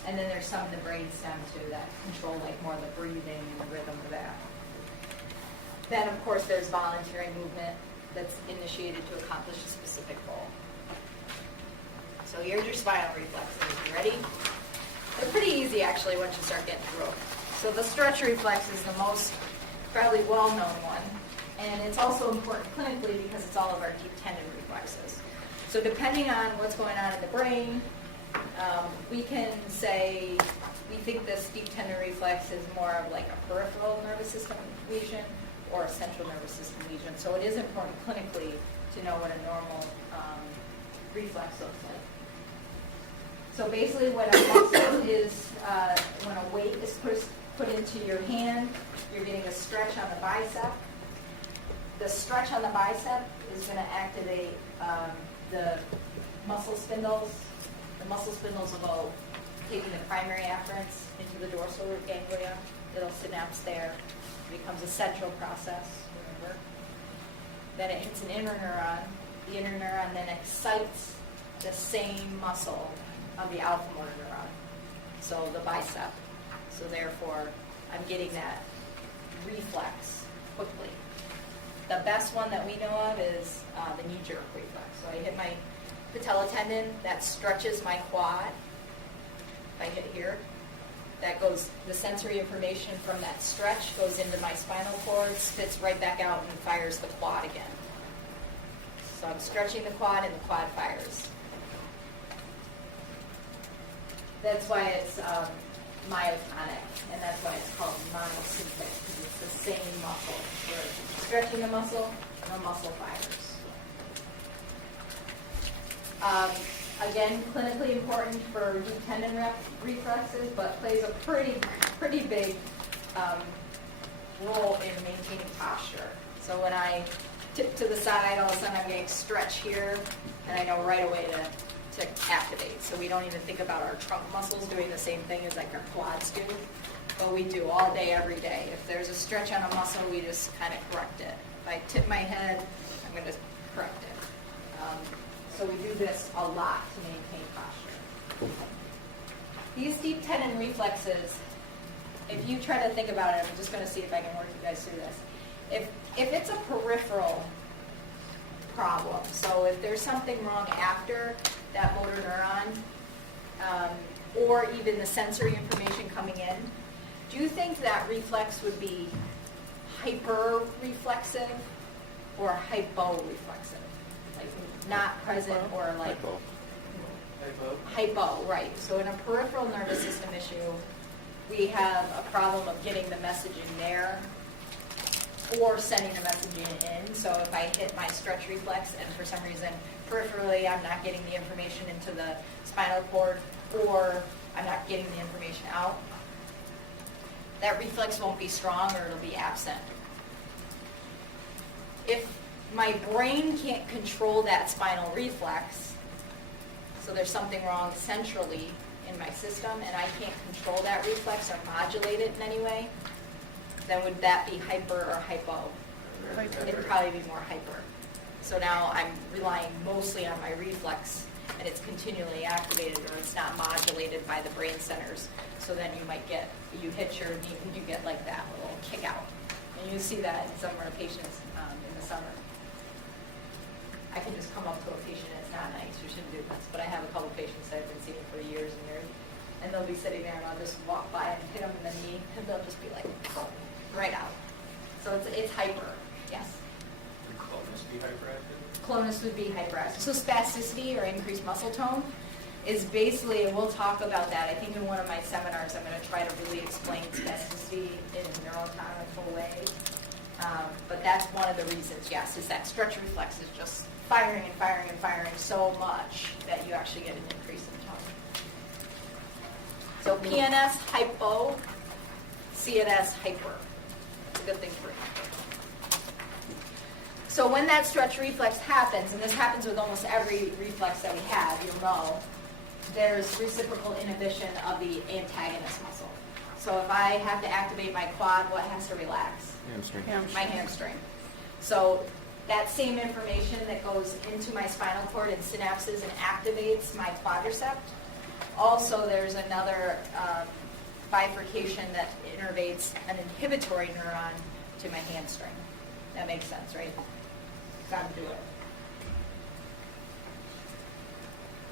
And then there's some in the brainstem too that control more the breathing and the rhythm of that. Then, of course, there's voluntary movement that's initiated to accomplish a specific goal. So here's your spinal reflexes. You ready? They're pretty easy, actually, once you start getting through them. So the stretch reflex is the most probably well-known one. And it's also important clinically because it's all of our deep tendon reflexes. So depending on what's going on in the brain, We can say, we think this deep tendon reflex is more of like a peripheral nervous system lesion or a central nervous system lesion. So it is important clinically to know what a normal reflex looks like. So basically what a muscle is, when a weight is put into your hand, you're getting a stretch on the bicep. The stretch on the bicep is going to activate the muscle spindles. The muscle spindles will go taking the primary afferents into the dorsal root ganglia. It'll synapse there. It becomes a central process, remember. Then it hits an interneuron. The interneuron then excites the same muscle of the alpha motor neuron, so the bicep. So therefore, I'm getting that reflex quickly. The best one that we know of is the knee-jerk reflex. So I hit my patella tendon, that stretches my quad. If I hit here, that goes, the sensory information from that stretch goes into my spinal cord, spits right back out and fires the quad again. So I'm stretching the quad and the quad fires. That's why it's myotonic, and that's why it's called monosynthic, because it's the same muscle. We're stretching the muscle fires. Again, clinically important for deep tendon reflexes, but plays a pretty big role in maintaining posture. So when I tip to the side, all of a sudden I'm getting stretch here, and I know right away to activate. So we don't even think about our trunk muscles doing the same thing as like our quads do, but we do all day, every day. If there's a stretch on a muscle, we just kind of correct it. If I tip my head, I'm going to correct it. So we do this a lot to maintain posture. These deep tendon reflexes, if you try to think about it, I'm just going to see if I can work you guys through this. If it's a peripheral problem, so if there's something wrong after that motor neuron, or even the sensory information coming in, do you think that reflex would be hyper-reflexive or hypo-reflexive? Like not present or like hypo, right. So in a peripheral nervous system issue, we have a problem of getting the messaging there or sending the messaging in. So if I hit my stretch reflex and for some reason peripherally I'm not getting the information into the spinal cord or I'm not getting the information out, that reflex won't be strong or it'll be absent. If my brain can't control that spinal reflex, so there's something wrong centrally in my system and I can't control that reflex or modulate it in any way, then would that be hyper or hypo? It would probably be more hyper. So now I'm relying mostly on my reflex and it's continually activated or it's not modulated by the brain centers. So then you might get, you hit your knee and you get like that little kick out. And you see that in some of our patients in the summer. I can just come up to a patient and it's not nice, you shouldn't do this, but I have a couple patients that I've been seeing for years and years, and they'll be sitting there and I'll just walk by and hit them in the knee and they'll just be like, right out. So it's hyper, yes. Would clonus be hyperactive? Clonus would be hyperactive. So spasticity or increased muscle tone is basically, and we'll talk about that, I think in one of my seminars I'm going to try to really explain spasticity in a neuroanatomical way. But that's one of the reasons, yes, is that stretch reflex is just firing and firing and firing so much that you actually get an increase in tone. So PNS, hypo, CNS, hyper. It's a good thing for you. So when that stretch reflex happens, and this happens with almost every reflex that we have, you'll know, there's reciprocal inhibition of the antagonist muscle. So if I have to activate my quad, what has to relax? Hamstring. My hamstring. So that same information that goes into my spinal cord and synapses and activates my quadricep. Also, there's another bifurcation that innervates an inhibitory neuron to my hamstring. That makes sense, right? Got to do it.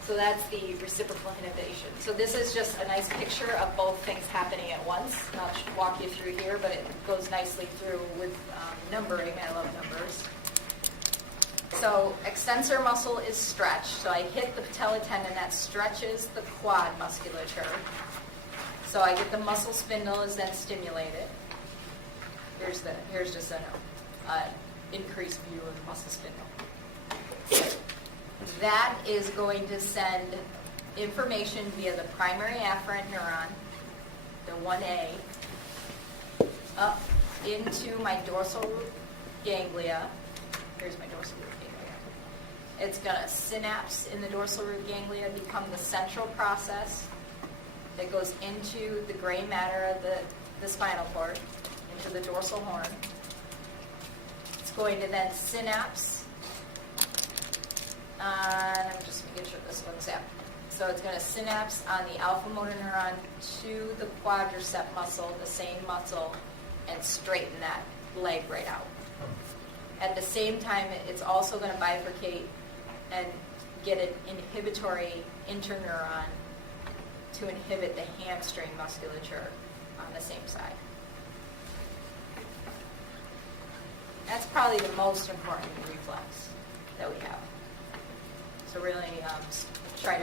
So that's the reciprocal inhibition. So this is just a nice picture of both things happening at once. And I'll walk you through here, but it goes nicely through with numbering. I love numbers. So extensor muscle is stretched. So I hit the patella tendon, that stretches the quad musculature. So I get the muscle spindle is then stimulated. Here's just an increased view of the muscle spindle. That is going to send information via the primary afferent neuron, the 1A, up into my dorsal root ganglia. Here's my dorsal root ganglia. It's going to synapse in the dorsal root ganglia, become the central process that goes into the gray matter of the spinal cord, into the dorsal horn. It's going to then synapse. I'm just making sure this one's out. So it's going to synapse on the alpha motor neuron to the quadricep muscle, the same muscle, and straighten that leg right out. At the same time, it's also going to bifurcate and get an inhibitory interneuron to inhibit the hamstring musculature on the same side. That's probably the most important reflex that we have. So really try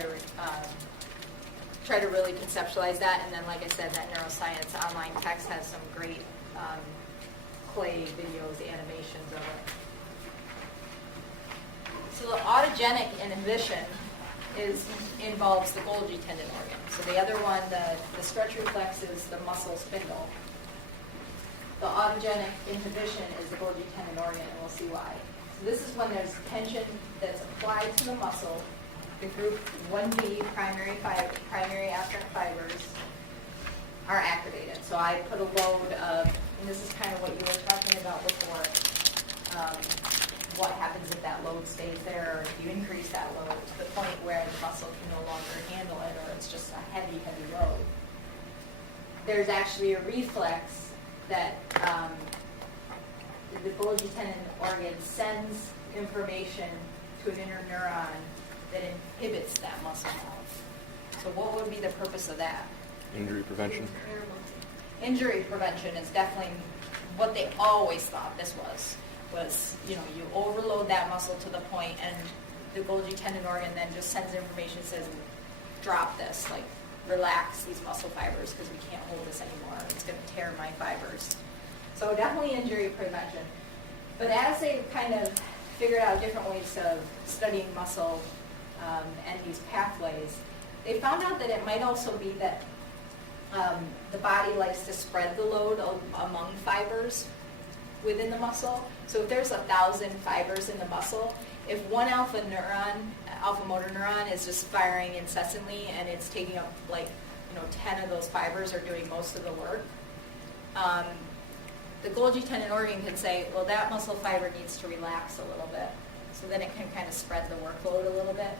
to really conceptualize that, and then like I said, that neuroscience online text has some great clay videos, animations of it. So the autogenic inhibition involves the Golgi tendon organ. So the other one, the stretch reflex, is the muscle spindle. The autogenic inhibition is the Golgi tendon organ, and we'll see why. So this is when there's tension that's applied to the muscle. The group 1B primary afferent fibers are activated. So I put a load of, and this is kind of what you were talking about before, what happens if that load stays there, or if you increase that load to the point where the muscle can no longer handle it, or it's just a heavy, heavy load. There's actually a reflex that the Golgi tendon organ sends information to an interneuron that inhibits that muscle health. So what would be the purpose of that? Injury prevention. Injury prevention is definitely what they always thought this was you overload that muscle to the point, and the Golgi tendon organ then just sends information, says drop this, like relax these muscle fibers because we can't hold this anymore. It's going to tear my fibers. So definitely injury prevention. But as they kind of figured out different ways of studying muscle and these pathways, they found out that it might also be that the body likes to spread the load among fibers within the muscle. So if there's 1,000 fibers in the muscle, if one alpha motor neuron is just firing incessantly and it's taking up 10 of those fibers are doing most of the work, the Golgi tendon organ can say, well, that muscle fiber needs to relax a little bit. So then it can kind of spread the workload a little bit.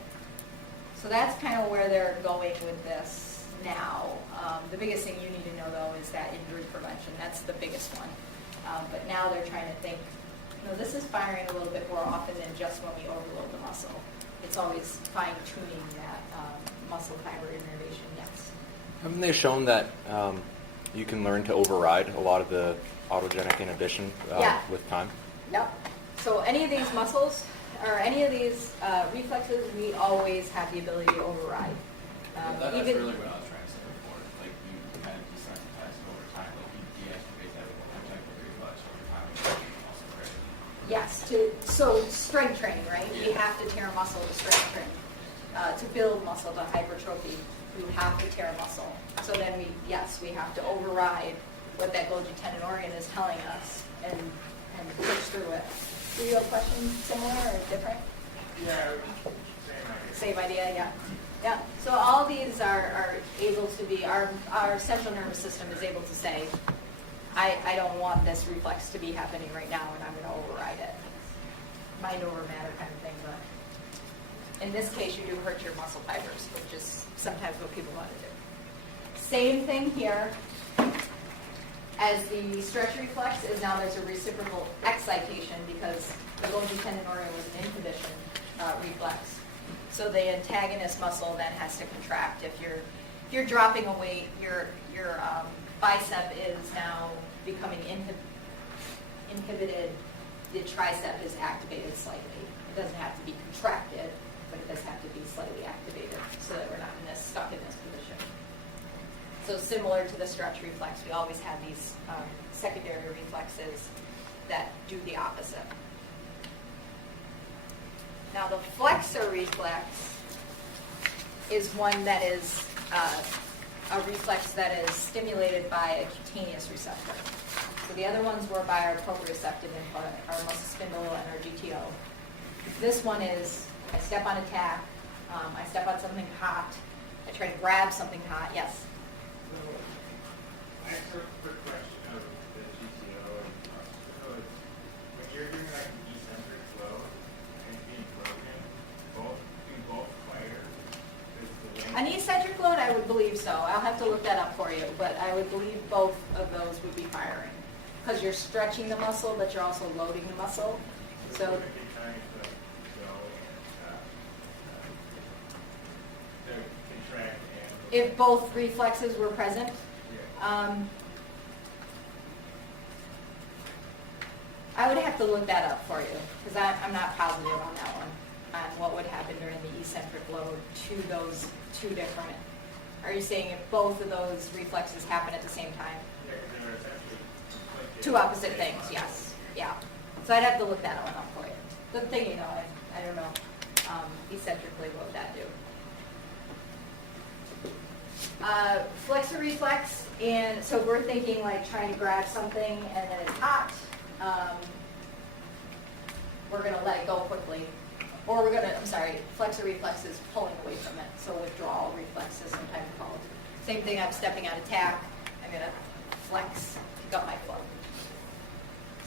So that's kind of where they're going with this now. The biggest thing you need to know, though, is that injury prevention. That's the biggest one. But now they're trying to think, this is firing a little bit more often than just when we overload the muscle. It's always fine-tuning that muscle fiber innervation, yes. Haven't they shown that you can learn to override a lot of the autogenic inhibition with time? Yep. So any of these muscles, or any of these reflexes, we always have the ability to override. That's really what I was trying to say before. Like, you kind of desensitize it over time. Like, you deactivate that type of reflex over time. Also, right? Yes. So strength training, right? Yeah. You have to tear a muscle to strength train. To build muscle, to hypertrophy, you have to tear a muscle. So then we have to override what that Golgi tendon organ is telling us and push through it. Do you have questions similar or different? Yeah, Same idea, yeah. Yeah, so all these are able to be, our central nervous system is able to say, I don't want this reflex to be happening right now, and I'm going to override it. Mind over matter kind of thing, but in this case, you do hurt your muscle fibers, which is sometimes what people want to do. Same thing here. As the stretch reflex is now, there's a reciprocal excitation because the Golgi tendon organ was an inhibition reflex. So the antagonist muscle then has to contract. If you're dropping a weight, your bicep is now becoming inhibited. The tricep is activated slightly. It doesn't have to be contracted, but it does have to be slightly activated so that we're not stuck in this position. So similar to the stretch reflex, we always have these secondary reflexes that do the opposite. Now the flexor reflex is one that is a reflex that is stimulated by a cutaneous receptor. So the other ones were by our proprioceptive input, our muscle spindle and our GTO. This one is, I step on a tack, I step on something hot, I try to grab something hot, yes? I have a quick question of the GTO and so when you're doing like an eccentric flow and it's being broken, both fire? An eccentric load, I would believe so. I'll have to look that up for you, but I would believe both of those would be firing. Because you're stretching the muscle, but you're also loading the muscle. So trying to go and to contract and if both reflexes were present, I would have to look that up for you, because I'm not positive on that one, on what would happen during the eccentric load to those two different. Are you saying if both of those reflexes happen at the same time? yeah, because they're essentially conflicted. Two opposite things, yes. Yeah. So I'd have to look that one up for you. The thing, I don't know, eccentrically, what would that do? Flexor reflex, and so we're thinking like trying to grab something and then it's hot. We're going to let it go quickly. Or we're going to, flexor reflex is pulling away from it. So withdrawal reflex is sometimes called. Same thing, I'm stepping on a tack. I'm going to flex, pick up my foot.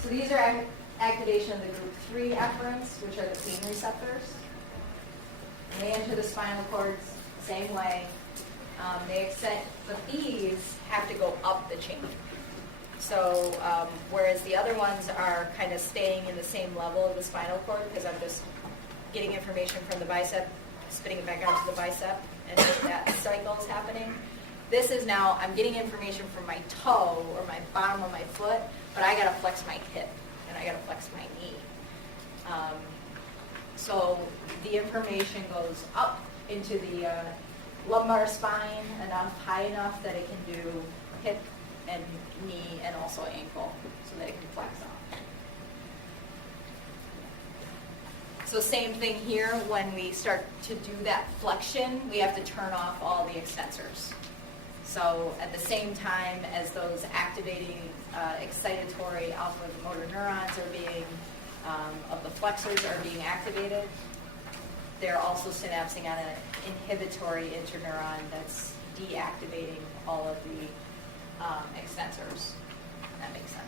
So these are activation of the group 3 efferents, which are the pain receptors. And they enter the spinal cord same way. But these have to go up the chain. So whereas the other ones are kind of staying in the same level of the spinal cord, because I'm just getting information from the bicep, spitting it back onto the bicep, and that cycle is happening. This is now, I'm getting information from my toe or my bottom of my foot, but I got to flex my hip and I got to flex my knee. So the information goes up into the lumbar spine high enough that it can do hip and knee and also ankle, so that it can flex off. So same thing here, when we start to do that flexion, we have to turn off all the extensors. So at the same time as those activating excitatory alpha motor neurons are being, of the flexors are being activated, they're also synapsing on an inhibitory interneuron that's deactivating all of the extensors. That makes sense.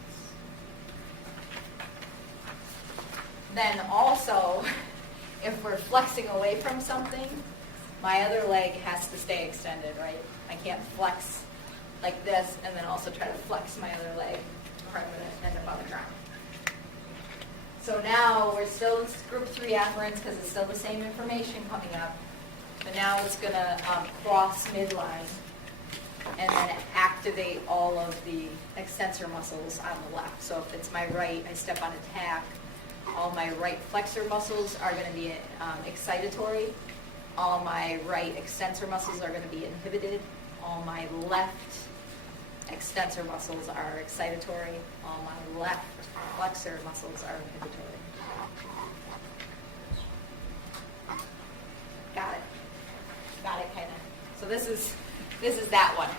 Then also, if we're flexing away from something, my other leg has to stay extended, right? I can't flex like this and then also try to flex my other leg, or I'm going to end up on the ground. So now we're still group 3 afferents because it's still the same information coming up, but now it's going to cross midline and then activate all of the extensor muscles on the left. So if it's my right, I step on a tack, all my right flexor muscles are going to be excitatory. All my right extensor muscles are going to be inhibited. All my left extensor muscles are excitatory. All my left flexor muscles are inhibitory. Got it, kind of. So this is that one.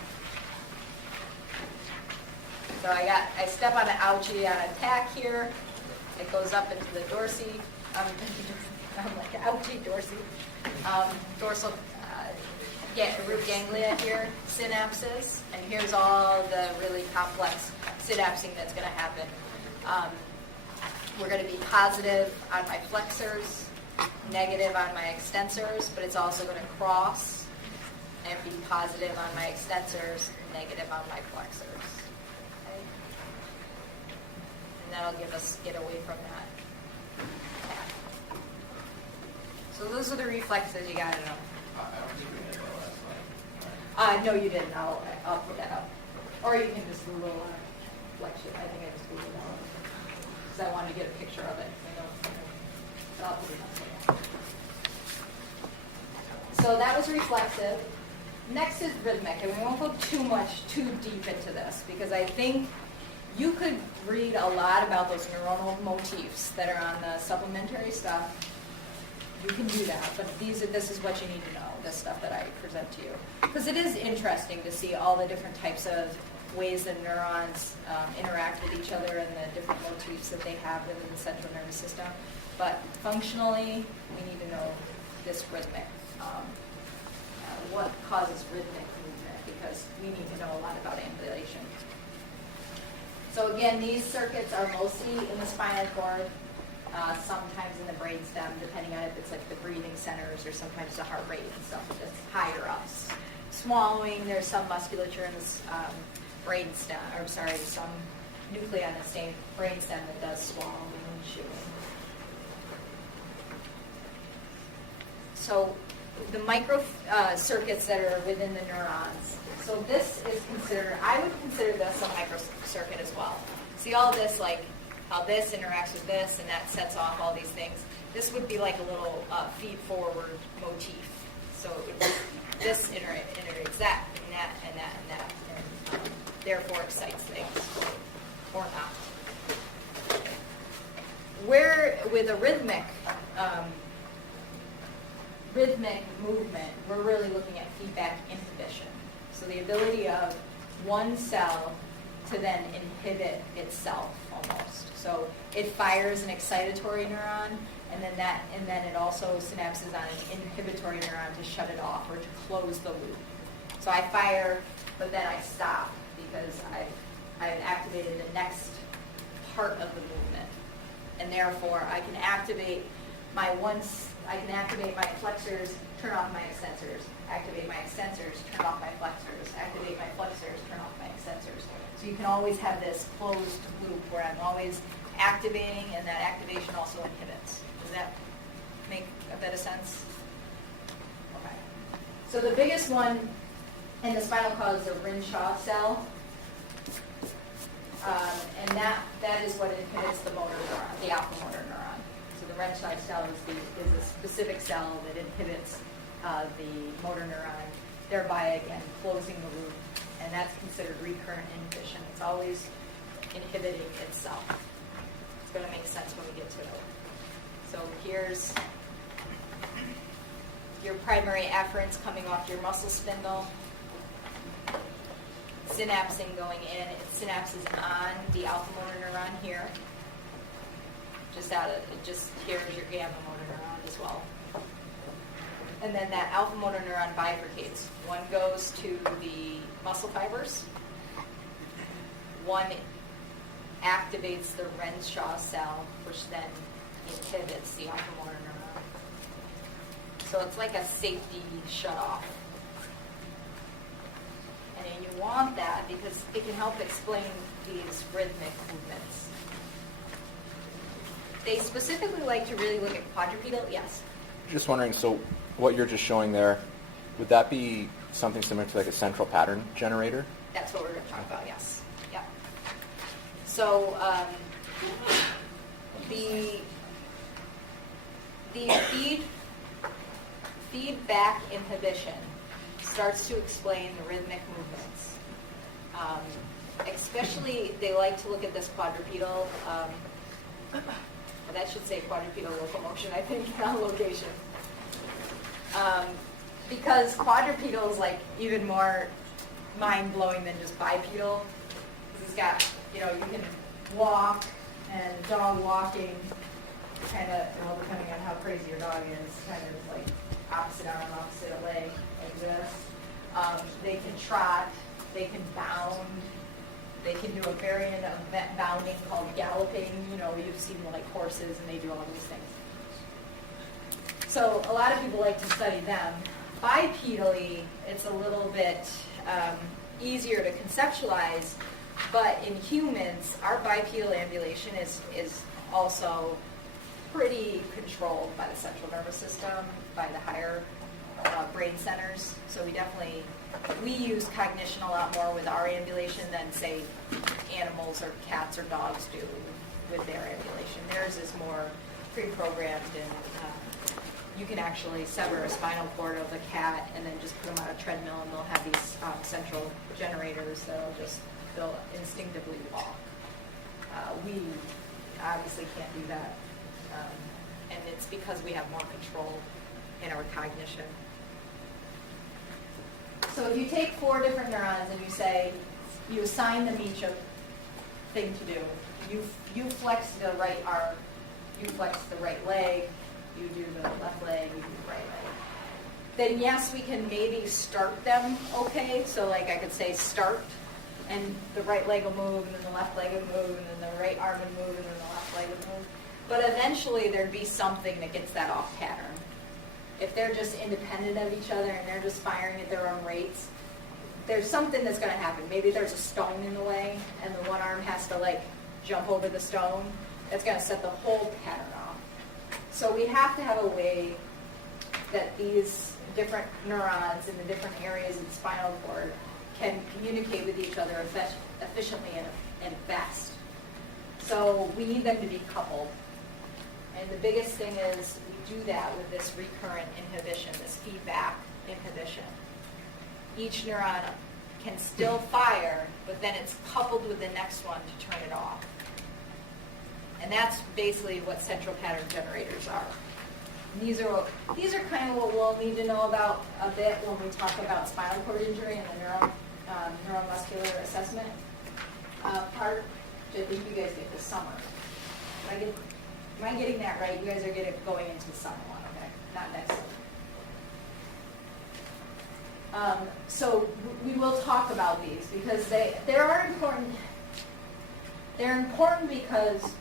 So I step on an ouchie on a tack here. It goes up into the dorsey. I'm like ouchie dorsey. Dorsal root ganglia here, synapses, and here's all the really complex synapsing that's going to happen. We're going to be positive on my flexors, negative on my extensors, but it's also going to cross and be positive on my extensors, negative on my flexors. Okay? And that'll give us get away from that. So those are the reflexes you got to know. I don't think we had that last slide. No, you didn't. I'll put that up. Or you can just Google flexion. I think I just Googled that one because I wanted to get a picture of it. I know. So I'll put it up there. So that was reflexive. Next is rhythmic, and we won't go too deep into this because I think you could read a lot about those neuronal motifs that are on the supplementary stuff. You can do that, but this is what you need to know, this stuff that I present to you. Because it is interesting to see all the different types of ways that neurons interact with each other and the different motifs that they have within the central nervous system. But functionally, we need to know this rhythmic. What causes rhythmic movement, because we need to know a lot about ambulation. So again, these circuits are mostly in the spinal cord, sometimes in the brainstem, depending on if it's like the breathing centers or sometimes the heart rate and stuff that's higher up. Swallowing, there's some musculature in the brainstem, or sorry, some nuclei on the same brainstem that does swallowing and chewing. So the micro circuits that are within the neurons. So this is considered, I would consider this a microcircuit as well. See all this, like how this interacts with this and that sets off all these things. This would be like a little feed-forward motif. So this iterates that and that and that and that, and therefore excites things, or not. Where with a rhythmic movement, we're really looking at feedback inhibition. So the ability of one cell to then inhibit itself almost. So it fires an excitatory neuron, and then it also synapses on an inhibitory neuron to shut it off or to close the loop. So I fire, but then I stop because I've activated the next part of the movement, and therefore I can activate my flexors, turn off my extensors, activate my extensors, turn off my flexors, activate my flexors, turn off my extensors. So you can always have this closed loop where I'm always activating, and that activation also inhibits. Does that make a bit of sense? Okay. So the biggest one in the spinal cord is the Renshaw cell. And that is what inhibits the motor neuron, the alpha motor neuron. So the Renshaw cell is a specific cell that inhibits the motor neuron, thereby again closing the loop, and that's considered recurrent inhibition. It's always inhibiting itself. It's going to make sense when we get to it. So here's your primary afferents coming off your muscle spindle. Synapsing going in. It synapses on the alpha motor neuron here. Just here's your gamma motor neuron as well. And then that alpha motor neuron bifurcates. One goes to the muscle fibers. One activates the Renshaw cell, which then inhibits the alpha motor neuron. So it's like a safety shutoff. And you want that because it can help explain these rhythmic movements. They specifically like to really look at quadrupedal. Yes? Just wondering, so what you're just showing there, would that be something similar to like a central pattern generator? That's what we're going to talk about, yes. Yeah. So the feedback inhibition starts to explain the rhythmic movements. Especially, they like to look at this quadrupedal, that should say quadrupedal locomotion, I think, on location. Because quadrupedal is like even more mind-blowing than just bipedal. It's got, you can walk, and dog walking, kind of, depending on how crazy your dog is, kind of like opposite arm, opposite leg, like this. They can trot, they can bound, they can do a variant of bounding called galloping. You've seen like horses, and they do all these things. So a lot of people like to study them. Bipedally, it's a little bit easier to conceptualize, but in humans, our bipedal ambulation is also pretty controlled by the central nervous system, by the higher brain centers. So we use cognition a lot more with our ambulation than, say, animals or cats or dogs do with their ambulation. Theirs is more pre-programmed, and you can actually sever a spinal cord of a cat and then just put them on a treadmill, and they'll have these central generators they'll instinctively walk. We obviously can't do that, and it's because we have more control in our cognition. So if you take 4 different neurons and you assign them each a thing to do, you flex the right arm, you flex the right leg, you do the left leg, you do the right leg. Then yes, we can maybe start them okay. So like I could say start, and the right leg will move, and then the left leg will move, and then the right arm will move, and then the left leg will move. But eventually there'd be something that gets that off pattern. If they're just independent of each other and they're just firing at their own rates, there's something that's going to happen. Maybe there's a stone in the way, and the one arm has to like jump over the stone. That's going to set the whole pattern off. So we have to have a way that these different neurons in the different areas of the spinal cord can communicate with each other efficiently and fast. So we need them to be coupled. And the biggest thing is we do that with this recurrent inhibition, this feedback inhibition. Each neuron can still fire, but then it's coupled with the next one to turn it off. And that's basically what central pattern generators are. And these are kind of what we'll need to know about a bit when we talk about spinal cord injury and the neuromuscular assessment part, which I think you guys get this summer. Am I getting that right? You guys are going into the summer one, okay? Not next summer. So we will talk about these because they are important. They're important because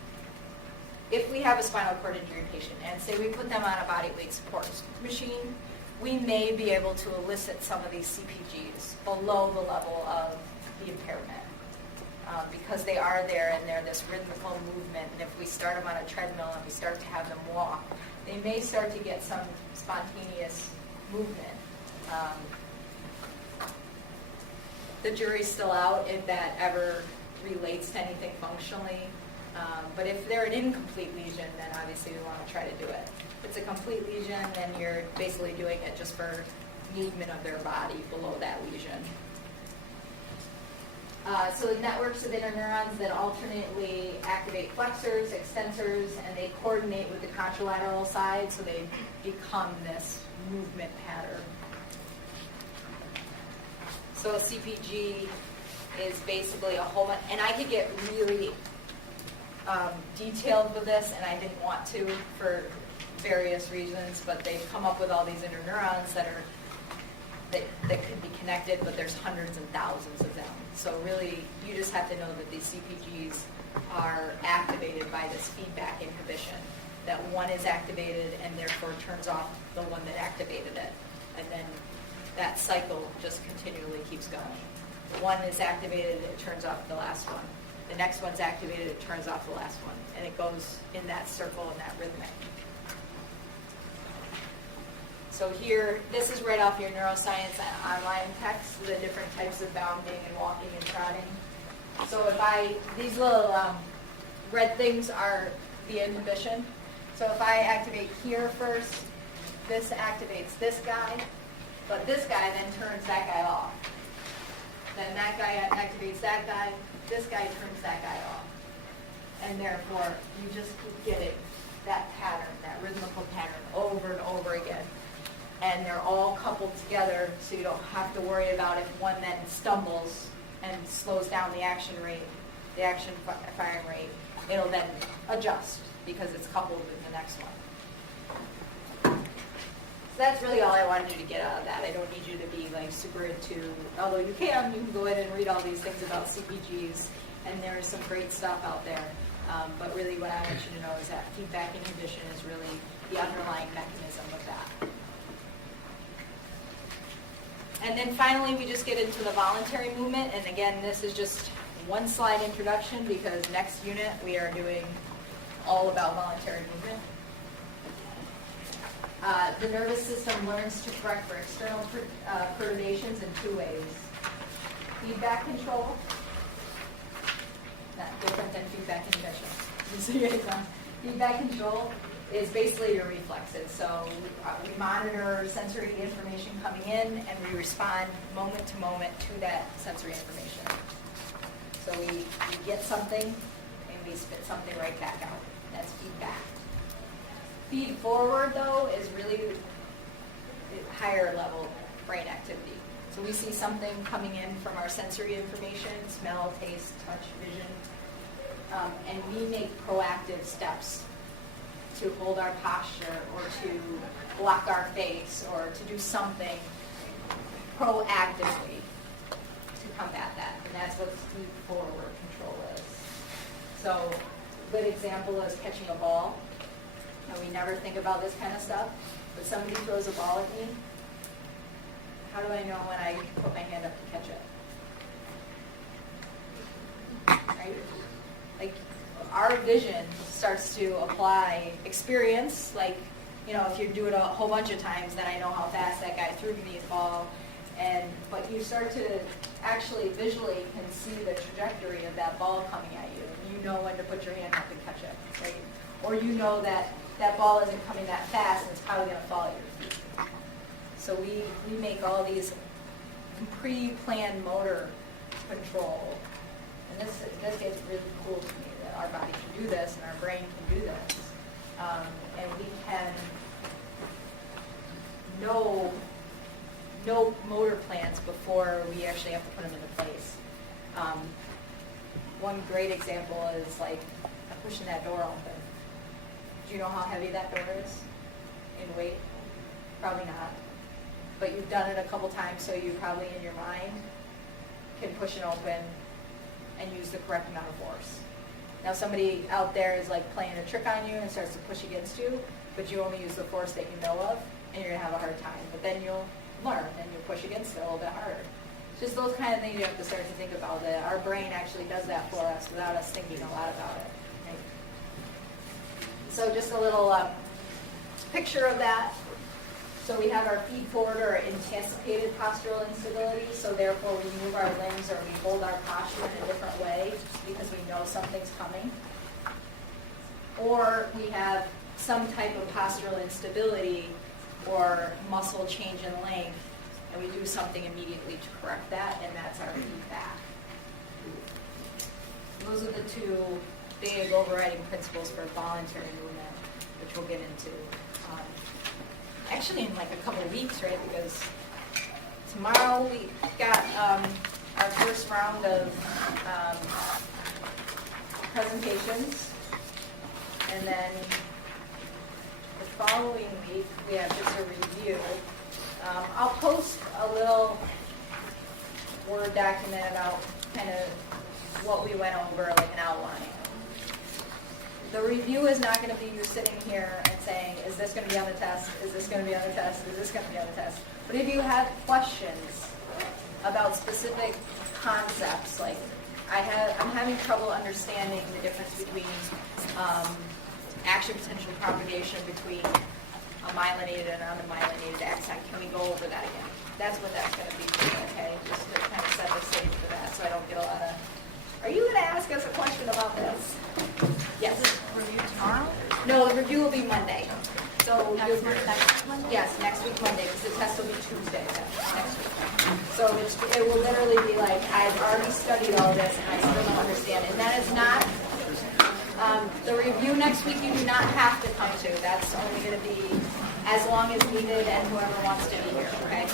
if we have a spinal cord injury patient and say we put them on a body weight support machine, we may be able to elicit some of these CPGs below the level of the impairment. Because they are there and they're this rhythmical movement, and if we start them on a treadmill and we start to have them walk, they may start to get some spontaneous movement. The jury's still out if that ever relates to anything functionally, but if they're an incomplete lesion, then obviously we want to try to do it. If it's a complete lesion, then you're basically doing it just for movement of their body below that lesion. So the networks of interneurons that alternately activate flexors, extensors, and they coordinate with the contralateral side, so they become this movement pattern. So a CPG is basically a whole bunch, and I could get really detailed with this, and I didn't want to for various reasons, but they've come up with all these interneurons that could be connected, but there's hundreds and thousands of them. So really, you just have to know that these CPGs are activated by this feedback inhibition, that one is activated and therefore turns off the one that activated it. And then that cycle just continually keeps going. One is activated, it turns off the last one. The next one's activated, it turns off the last one. And it goes in that circle and that rhythmic. So here, this is right off your neuroscience online text, the different types of bounding and walking and trotting. So these little red things are the inhibition. So if I activate here first, this activates this guy, but this guy then turns that guy off. Then that guy activates that guy, this guy turns that guy off. And therefore, you just keep getting that pattern, that rhythmical pattern over and over again. And they're all coupled together, so you don't have to worry about if one then stumbles and slows down the action rate, the action firing rate. It'll then adjust because it's coupled with the next one. So that's really all I wanted you to get out of that. I don't need you to be like super into, although you can go ahead and read all these things about CPGs, and there's some great stuff out there. But really what I want you to know is that feedback inhibition is really the underlying mechanism of that. And then finally, we just get into the voluntary movement. And again, this is just one slide introduction because next unit we are doing all about voluntary movement. The nervous system learns to correct for external perturbations in 2 ways. Feedback control, not different than feedback inhibition. Feedback control is basically your reflexes. So we monitor sensory information coming in, and we respond moment to moment to that sensory information. So we get something, and we spit something right back out. That's feedback. Feed forward, though, is really higher level brain activity. So we see something coming in from our sensory information, smell, taste, touch, vision, and we make proactive steps to hold our posture or to block our face or to do something proactively to combat that. And that's what feed forward control is. So a good example is catching a ball. And we never think about this kind of stuff, but somebody throws a ball at me. How do I know when I put my hand up to catch it? Right? Like, our vision starts to apply experience. Like, you know, if you do it a whole bunch of times, then I know how fast that guy threw me the ball. But you start to actually visually can see the trajectory of that ball coming at you. And you know when to put your hand up and catch it, right? Or you know that that ball isn't coming that fast and it's probably going to fall at your feet. So we make all these pre-planned motor control. And this gets really cool to me, that our body can do this and our brain can do this. And we can know motor plans before we actually have to put them into place. One great example is like pushing that door open. Do you know how heavy that door is in weight? Probably not. But you've done it a couple times, so you probably in your mind can push it open and use the correct amount of force. Now somebody out there is like playing a trick on you and starts to push against you, but you only use the force that you know of, and you're gonna have a hard time. But then you'll learn and you'll push against it a little bit harder. Just those kind of things you have to start to think about, that our brain actually does that for us without us thinking a lot about it. Right? So just a little picture of that. So we have our feed forward or anticipated postural instability, so therefore we move our limbs or we hold our posture in a different way because we know something's coming. Or we have some type of postural instability or muscle change in length, and we do something immediately to correct that, and that's our feedback. Those are the two big overriding principles for voluntary movement, which we'll get into. Actually in like a couple weeks, right? Because tomorrow we got our first round of presentations, and then the following week we have just a review. I'll post a little Word document about kind of what we went over, like an outline. The review is not going to be you sitting here and saying, is this going to be on the test? Is this going to be on the test? Is this going to be on the test? But if you have questions about specific concepts, like I'm having trouble understanding the difference between action potential propagation between a myelinated and unmyelinated axon. Can we go over that again? That's what that's going to be, okay? Just to kind of set the stage for that, so I don't get a lot of. Are you going to ask us a question about this? Yes. Review tomorrow? No, the review will be Monday. So Next Monday? yes, next week Monday, because the test will be Tuesday next week. So it will literally be like, I've already studied all this and I still don't understand it. And that is not, the review next week you do not have to come to. That's only going to be as long as needed and whoever wants to be here, okay?